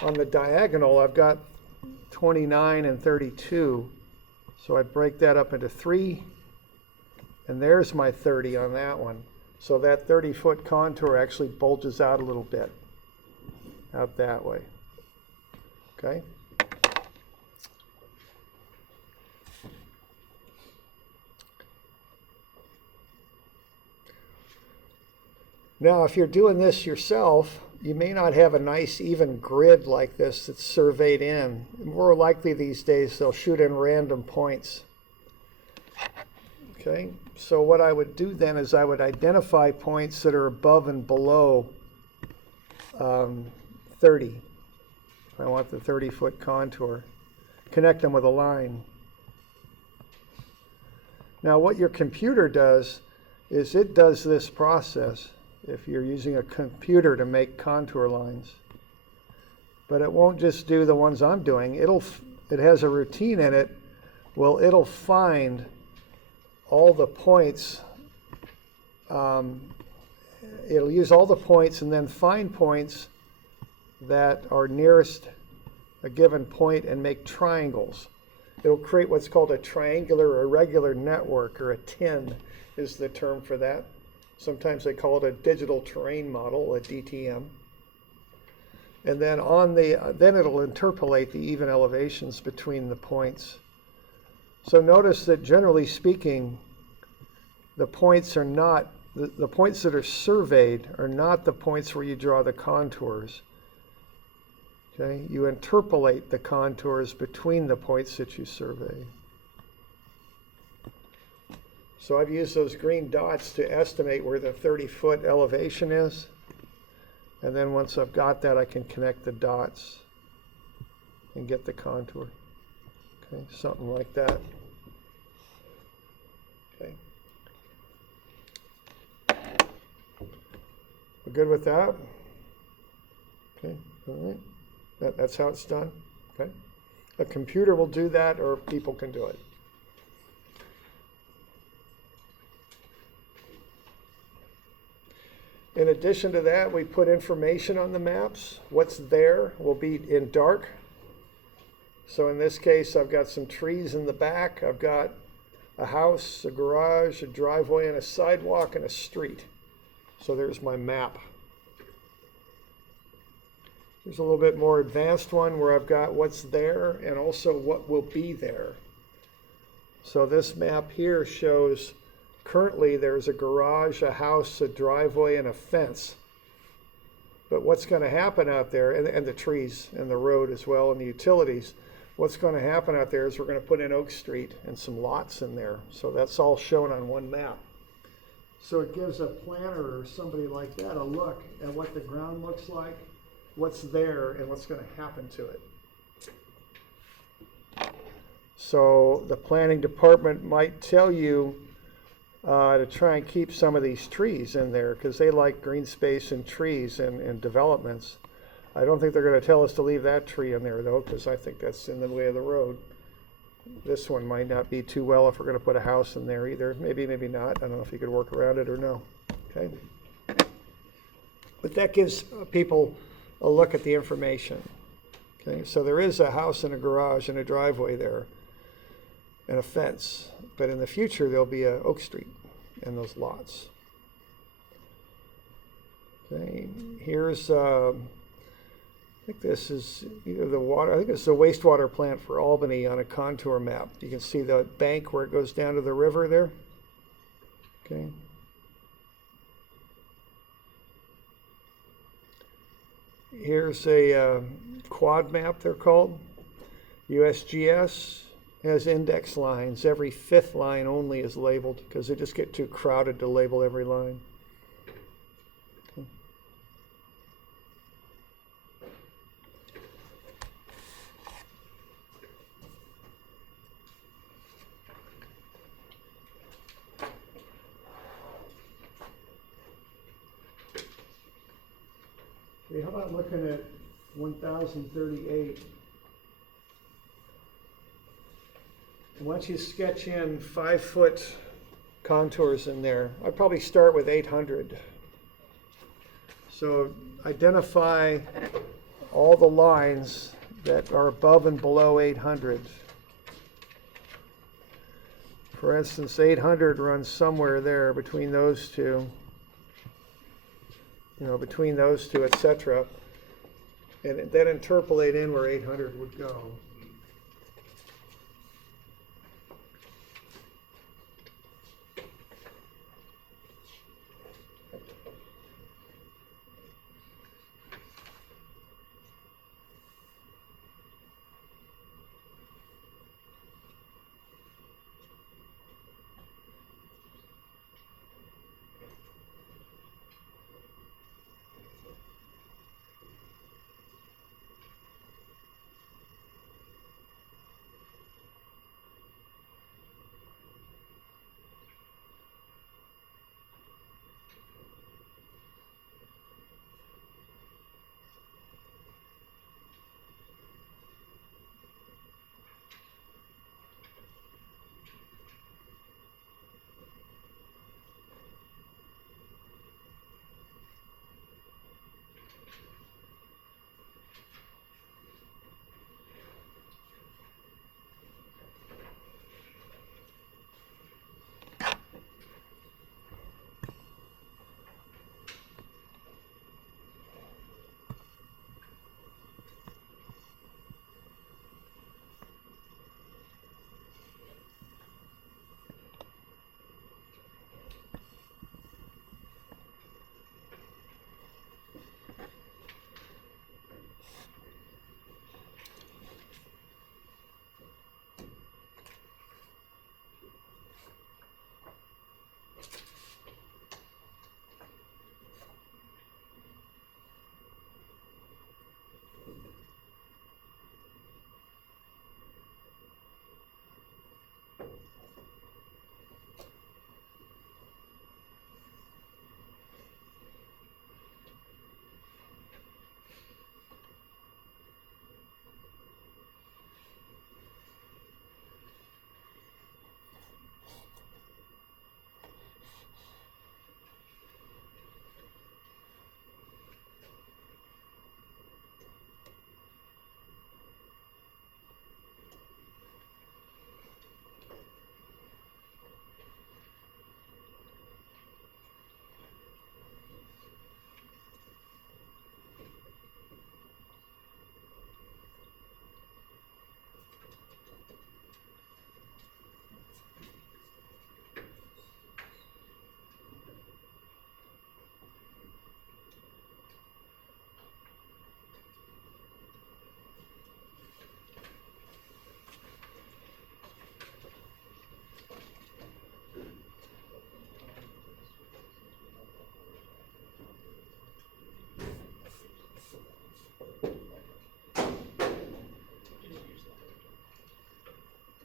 On the diagonal, I've got 29 and 32. So I'd break that up into 3, and there's my 30 on that one. So that 30-foot contour actually bulges out a little bit, out that way. Okay? Now, if you're doing this yourself, you may not have a nice even grid like this that's surveyed in. More likely these days they'll shoot in random points. Okay, so what I would do then is I would identify points that are above and below 30. I want the 30-foot contour. Connect them with a line. Now what your computer does is it does this process if you're using a computer to make contour lines. But it won't just do the ones I'm doing. It has a routine in it. Well, it'll find all the points. It'll use all the points and then find points that are nearest a given point and make triangles. It'll create what's called a triangular irregular network, or a TIN is the term for that. Sometimes they call it a digital terrain model, a DTM. And then then it'll interpolate the even elevations between the points. So notice that generally speaking, the points are not, the points that are surveyed are not the points where you draw the contours. Okay, you interpolate the contours between the points that you survey. So I've used those green dots to estimate where the 30-foot elevation is. And then once I've got that, I can connect the dots and get the contour. Okay, something like that. Okay. We're good with that? Okay, all right. That's how it's done. Okay. A computer will do that, or people can do it. In addition to that, we put information on the maps. What's there will be in dark. So in this case, I've got some trees in the back. I've got a house, a garage, a driveway, and a sidewalk, and a street. So there's my map. There's a little bit more advanced one where I've got what's there and also what will be there. So this map here shows currently there's a garage, a house, a driveway, and a fence. But what's going to happen out there, and the trees and the road as well, and the utilities, what's going to happen out there is we're going to put in Oak Street and some lots in there. So that's all shown on one map. So it gives a planner or somebody like that a look at what the ground looks like, what's there, and what's going to happen to it. So the planning department might tell you to try and keep some of these trees in there because they like green space and trees and developments. I don't think they're going to tell us to leave that tree in there though, because I think that's in the way of the road. This one might not be too well if we're going to put a house in there either. Maybe, maybe not. I don't know if you could work around it or no. Okay. But that gives people a look at the information. Okay, so there is a house and a garage and a driveway there and a fence, but in the future there'll be a Oak Street and those lots. Okay, here's I think this is either the water, I think it's the wastewater plant for Albany on a contour map. You can see the bank where it goes down to the river there. Okay. Here's a quad map, they're called. USGS has index lines. Every fifth line only is labeled because they just get too crowded to label every line. Okay. Okay, how about looking at 1038? once you sketch in 5-foot contours in there, I'd probably start with 800. So identify all the lines that are above and below 800. For instance, 800 runs somewhere there between those two, between those two, etc. And then interpolate in where 800 would go.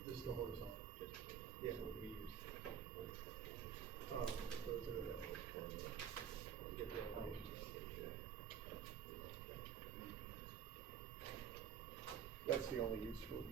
This is the horizontal. Yeah, we use. Those are the get the elevations. That's the only use for it.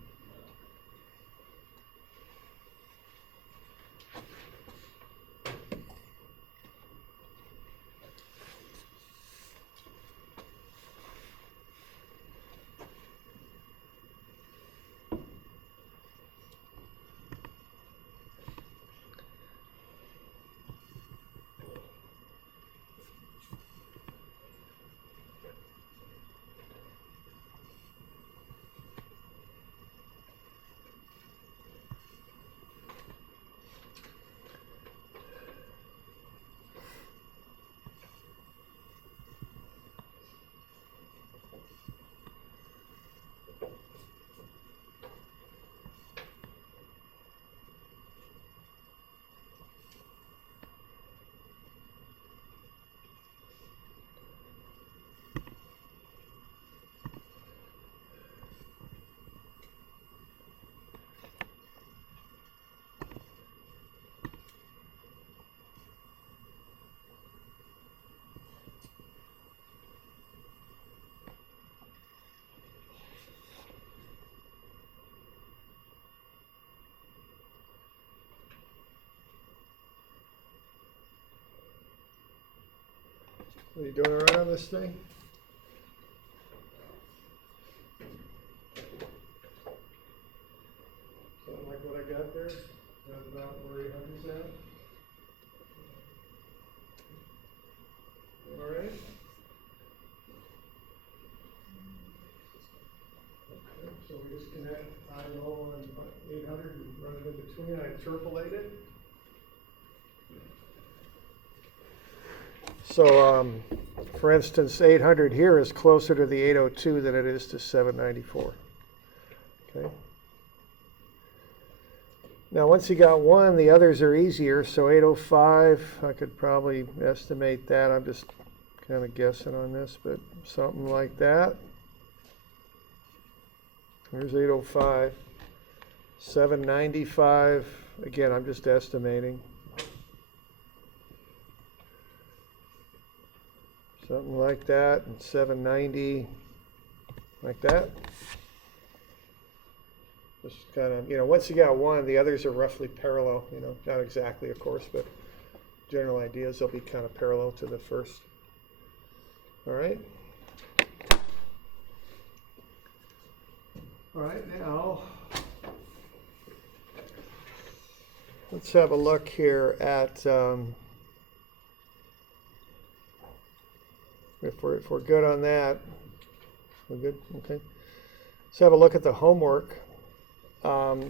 Are you doing all right on this thing? Something like what I got there? That's about where 800's at? All right. Okay, so we just connect IO and 800 and run it in between. I interpolate it. So, for instance, 800 here is closer to the 802 than it is to 794. Okay. Now, once you got one, the others are easier. So 805, I could probably estimate that. I'm just kind of guessing on this, but something like that. Here's 805. 795, again, I'm just estimating. Something like that, and 790, like that. Just kind of, once you got one, the others are roughly parallel, not exactly, of course, but general ideas, they'll be kind of parallel to the first. All right. All right, now, let's have a look here at, if we're good on that, we're good, okay. Let's have a look at the homework. So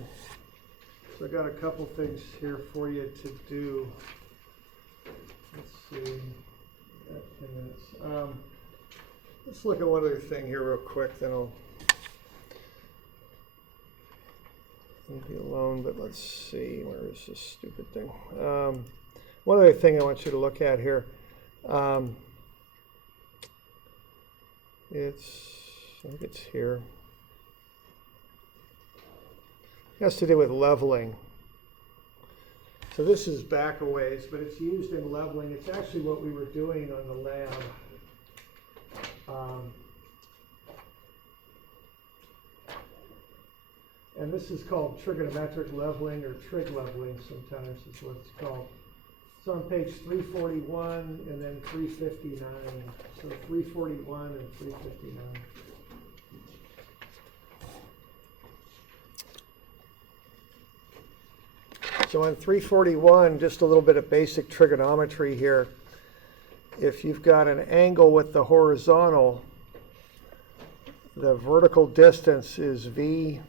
I've got a couple things here for you to do. Let's see, got 10 minutes. Let's look at one other thing here real quick, then I'll leave you alone, but let's see, where is this stupid thing? One other thing I want you to look at here. I think it's here. It has to do with leveling. So this is back a ways, but it's used in leveling. It's actually what we were doing on the lab. And this is called trigonometric leveling, or trig leveling sometimes is what it's called. It's on page 341 and then 359. So 341 and 359. So on 341, just a little bit of basic trigonometry here. If you've got an angle with the horizontal, the vertical distance is D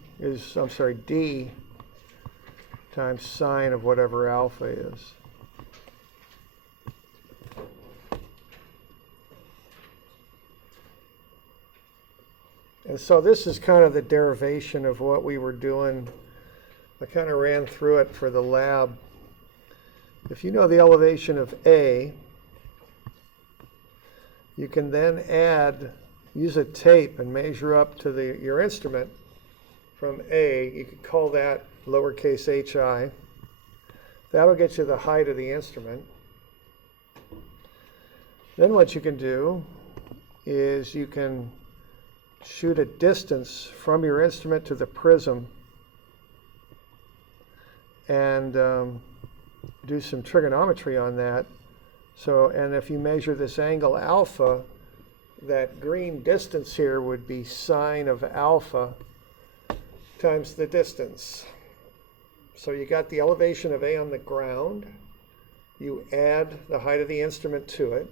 times sine of whatever alpha is. And so this is kind of the derivation of what we were doing. I kind of ran through it for the lab. If you know the elevation of A, you can then use a tape and measure up to your instrument from A. You could call that lowercase hi. That'll get you the height of the instrument. Then what you can do is you can shoot a distance from your instrument to the prism and do some trigonometry on that. So, and if you measure this angle alpha, that green distance here would be sine of alpha times the distance. So you got the elevation of A on the ground. You add the height of the instrument to it.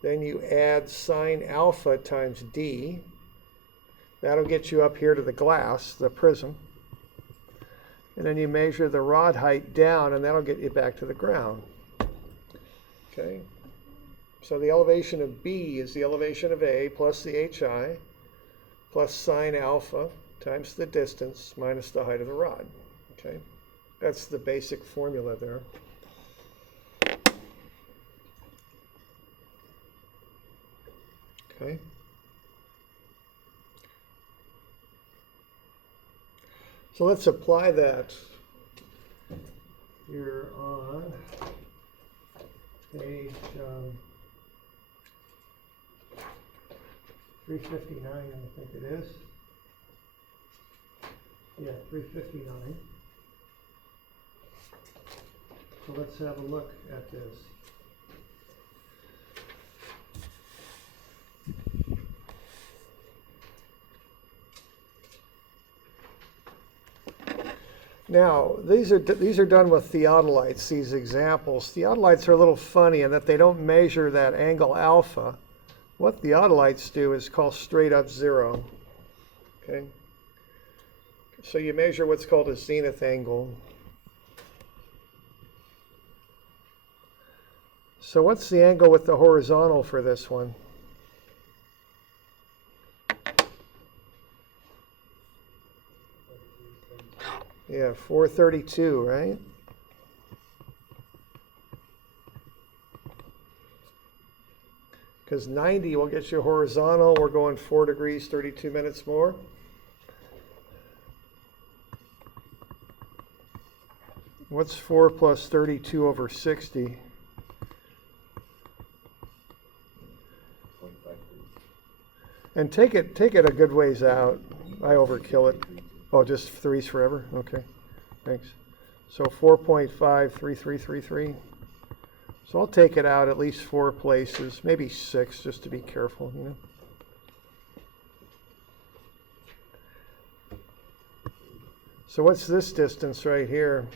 Then you add sine alpha times D. That'll get you up here to the glass, the prism. And then you measure the rod height down, and that'll get you back to the ground. Okay? So the elevation of B is the elevation of A plus the HI plus sine alpha times the distance minus the height of the rod. Okay? That's the basic formula there. Okay? So let's apply that here on page 359, I think it is. Yeah, 359. So let's have a look at this. Now, these are done with theodolites, these examples. Theodolites are a little funny in that they don't measure that angle alpha. What theodolites do is called straight up zero. Okay? So you measure what's called a zenith angle. So what's the angle with the horizontal for this one? Yeah, 432, right? Because 90 will get you horizontal. We're going 4 degrees, 32 minutes more. What's 4 plus 32 over 60? And take it a good ways out. I overkill it. Oh, just threes forever? Okay, thanks. So 4.53333. So I'll take it out at least 4 places, maybe 6, just to be careful, you know. So what's this distance right here?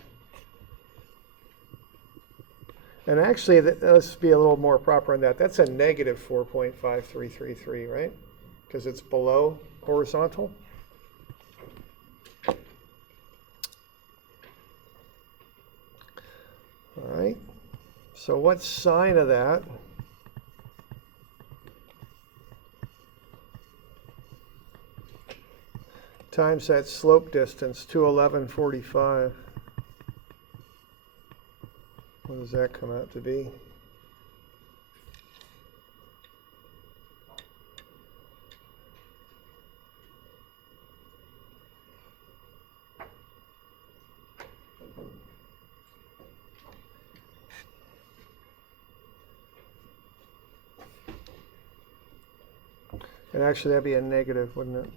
And actually, let's be a little more proper on that. That's a negative 4.5333, right? Because it's below horizontal. All right. So what's sine of that? Times that slope distance, 211.45. What does that come out to be? And actually, that'd be a negative, wouldn't it?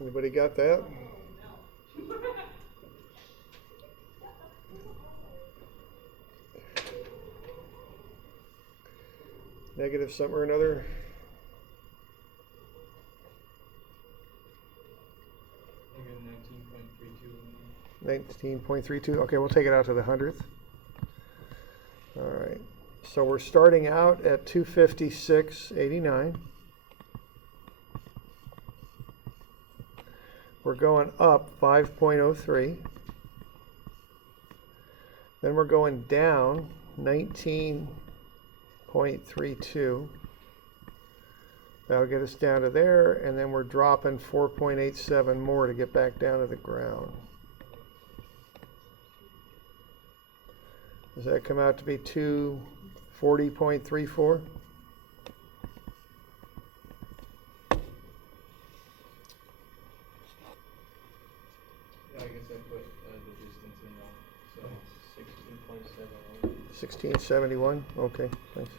Anybody got that? Negative something or another. Negative 19.32. Okay, we'll take it out to the 100th. All right. So we're starting out at 256.89. We're going up 5.03. Then we're going down 19.32. That'll get us down to there, and then we're dropping 4.87 more to get back down to the ground. Does that come out to be 240.34? Yeah, I guess I put the distance in wrong. So 16.71. 1671? Okay, thanks.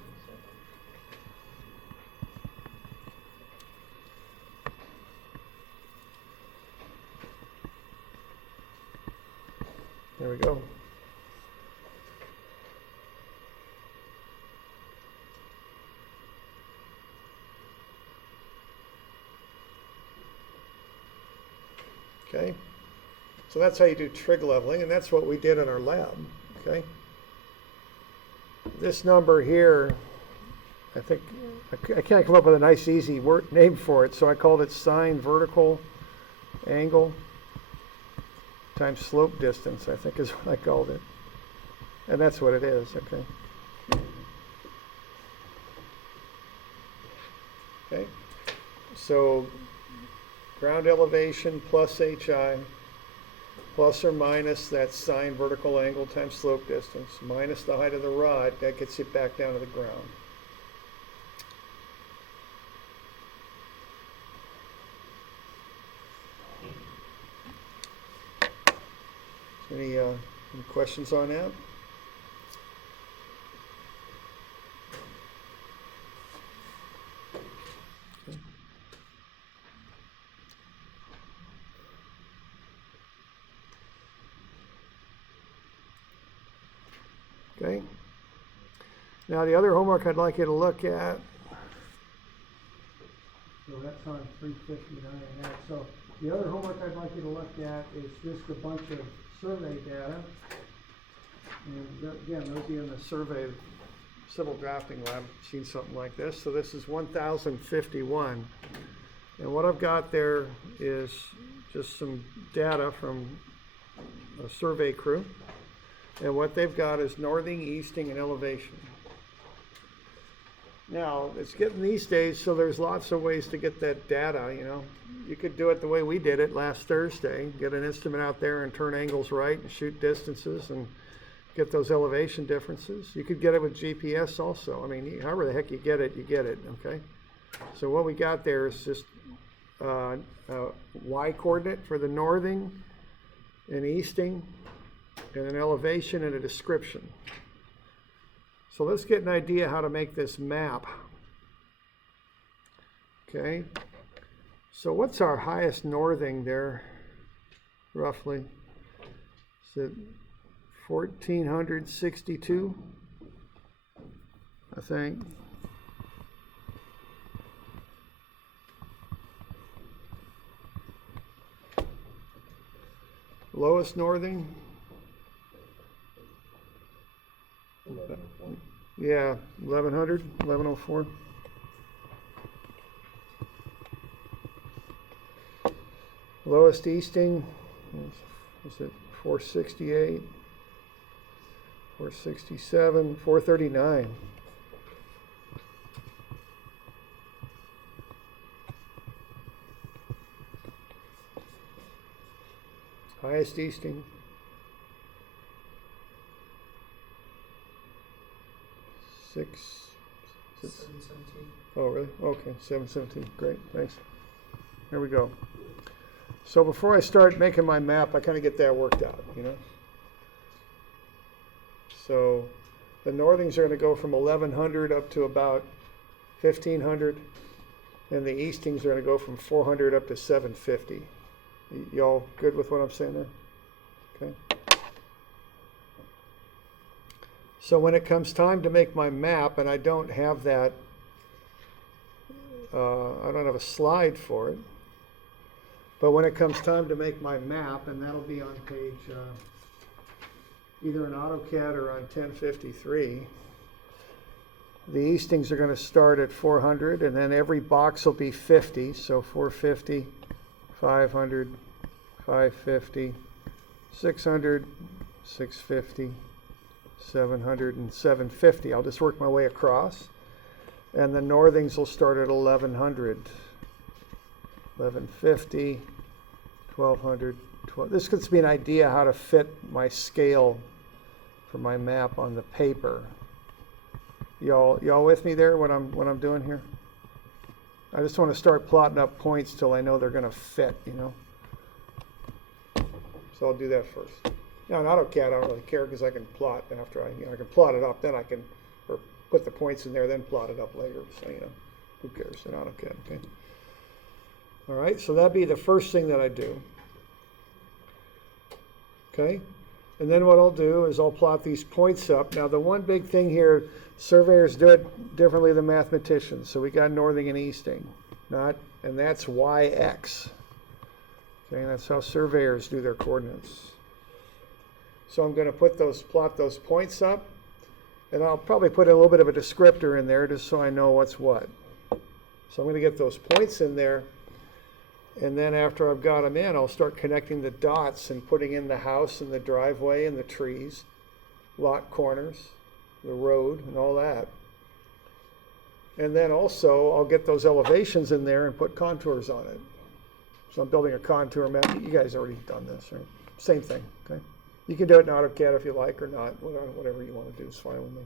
There we go. Okay, so that's how you do trig leveling, and that's what we did in our lab. Okay, this number here, I think I can't come up with a nice easy name for it, so I called it sine vertical angle times slope distance, I think is what I called it, and that's what it is. Okay. Okay, so ground elevation plus HI plus or minus that sine vertical angle times slope distance minus the height of the rod, that gets it back down to the ground. Any questions on that? Okay. Now, the other homework I'd like you to look at, so that's on 359 and that. So the other homework I'd like you to look at is just a bunch of survey data. And again, those of you in the survey civil drafting lab have seen something like this. So this is 1051. And what I've got there is just some data from a survey crew. And what they've got is northing, easting, and elevation. Now, it's getting these days, so there's lots of ways to get that data, you know. You could do it the way we did it last Thursday, get an instrument out there and turn angles right and shoot distances and get those elevation differences. You could get it with GPS also. I mean, however the heck you get it, okay? So what we got there is just Y coordinate for the northing and easting, and an elevation and a description. So let's get an idea how to make this map. Okay, so what's our highest northing there, roughly? Is it 1462, I think? Lowest northing? Yeah, 1100, 1104. Lowest easting, is it 468, 467, 439. Highest easting. Six. 717. Oh, really? Okay, 717. Great, thanks. Here we go. So before I start making my map, I kind of get that worked out, you know? So the northings are going to go from 1100 up to about 1500, and the eastings are going to go from 400 up to 750. Y'all good with what I'm saying there? Okay. So when it comes time to make my map, and I don't have that, I don't have a slide for it, but when it comes time to make my map, and that'll be on page, either in AutoCAD or on 1053, the eastings are going to start at 400, and then every box will be 50, so 450, 500, 550, 600, 650, 700, and 750. I'll just work my way across. And the northings will start at 1100, 1150, 1200, 12. This gives me an idea how to fit my scale for my map on the paper. Y'all with me there, what I'm doing here? I just want to start plotting up points till I know they're going to fit, you know. So I'll do that first. Now in AutoCAD, I don't really care because I can plot after I can plot it up, then I can, or put the points in there, then plot it up later. So, you know, who cares in AutoCAD, okay? All right, so that'd be the first thing that I do. Okay, and then what I'll do is I'll plot these points up. Now the one big thing here, surveyors do it differently than mathematicians. So we got northing and easting, and that's YX. Okay, that's how surveyors do their coordinates. So I'm going to plot those points up, and I'll probably put a little bit of a descriptor in there just so I know what's what. So I'm going to get those points in there, and then after I've got them in, I'll start connecting the dots and putting in the house and the driveway and the trees, lot corners, the road, and all that. And then also I'll get those elevations in there and put contours on it. So I'm building a contour map. You guys already done this, right? Same thing, okay? You can do it in AutoCAD if you like or not. Whatever you want to do is fine with me.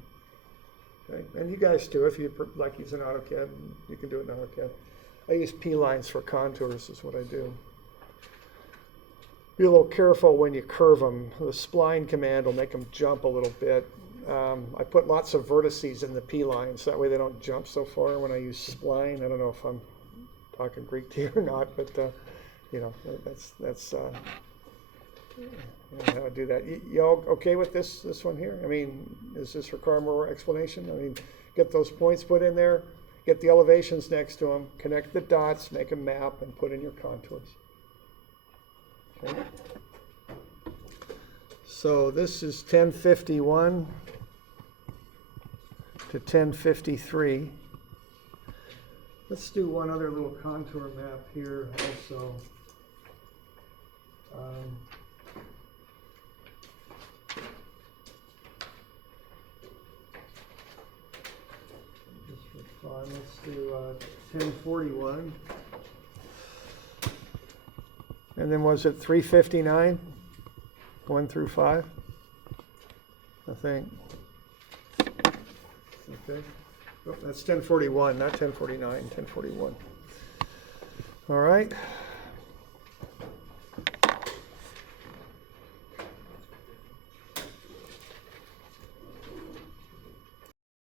Okay? And you guys too, if you like using AutoCAD, you can do it in AutoCAD. I use P-lines for contours is what I do. Be a little careful when you curve them. The spline command will make them jump a little bit. I put lots of vertices in the P-lines. That way they don't jump so far when I use spline. I don't know if I'm talking Greek to you or not, but you know, how to do that. Y'all okay with this one here? I mean, does this require more explanation? I mean, get those points put in there, get the elevations next to them, connect the dots, make a map, and put in your contours. Okay. So this is 1051 to 1053. Let's do one other little contour map here also. Just for fun, let's do 1041. And then was it 359? 1 through 5? I think. Okay. Oh, that's 1041, not 1049, 1041. All right.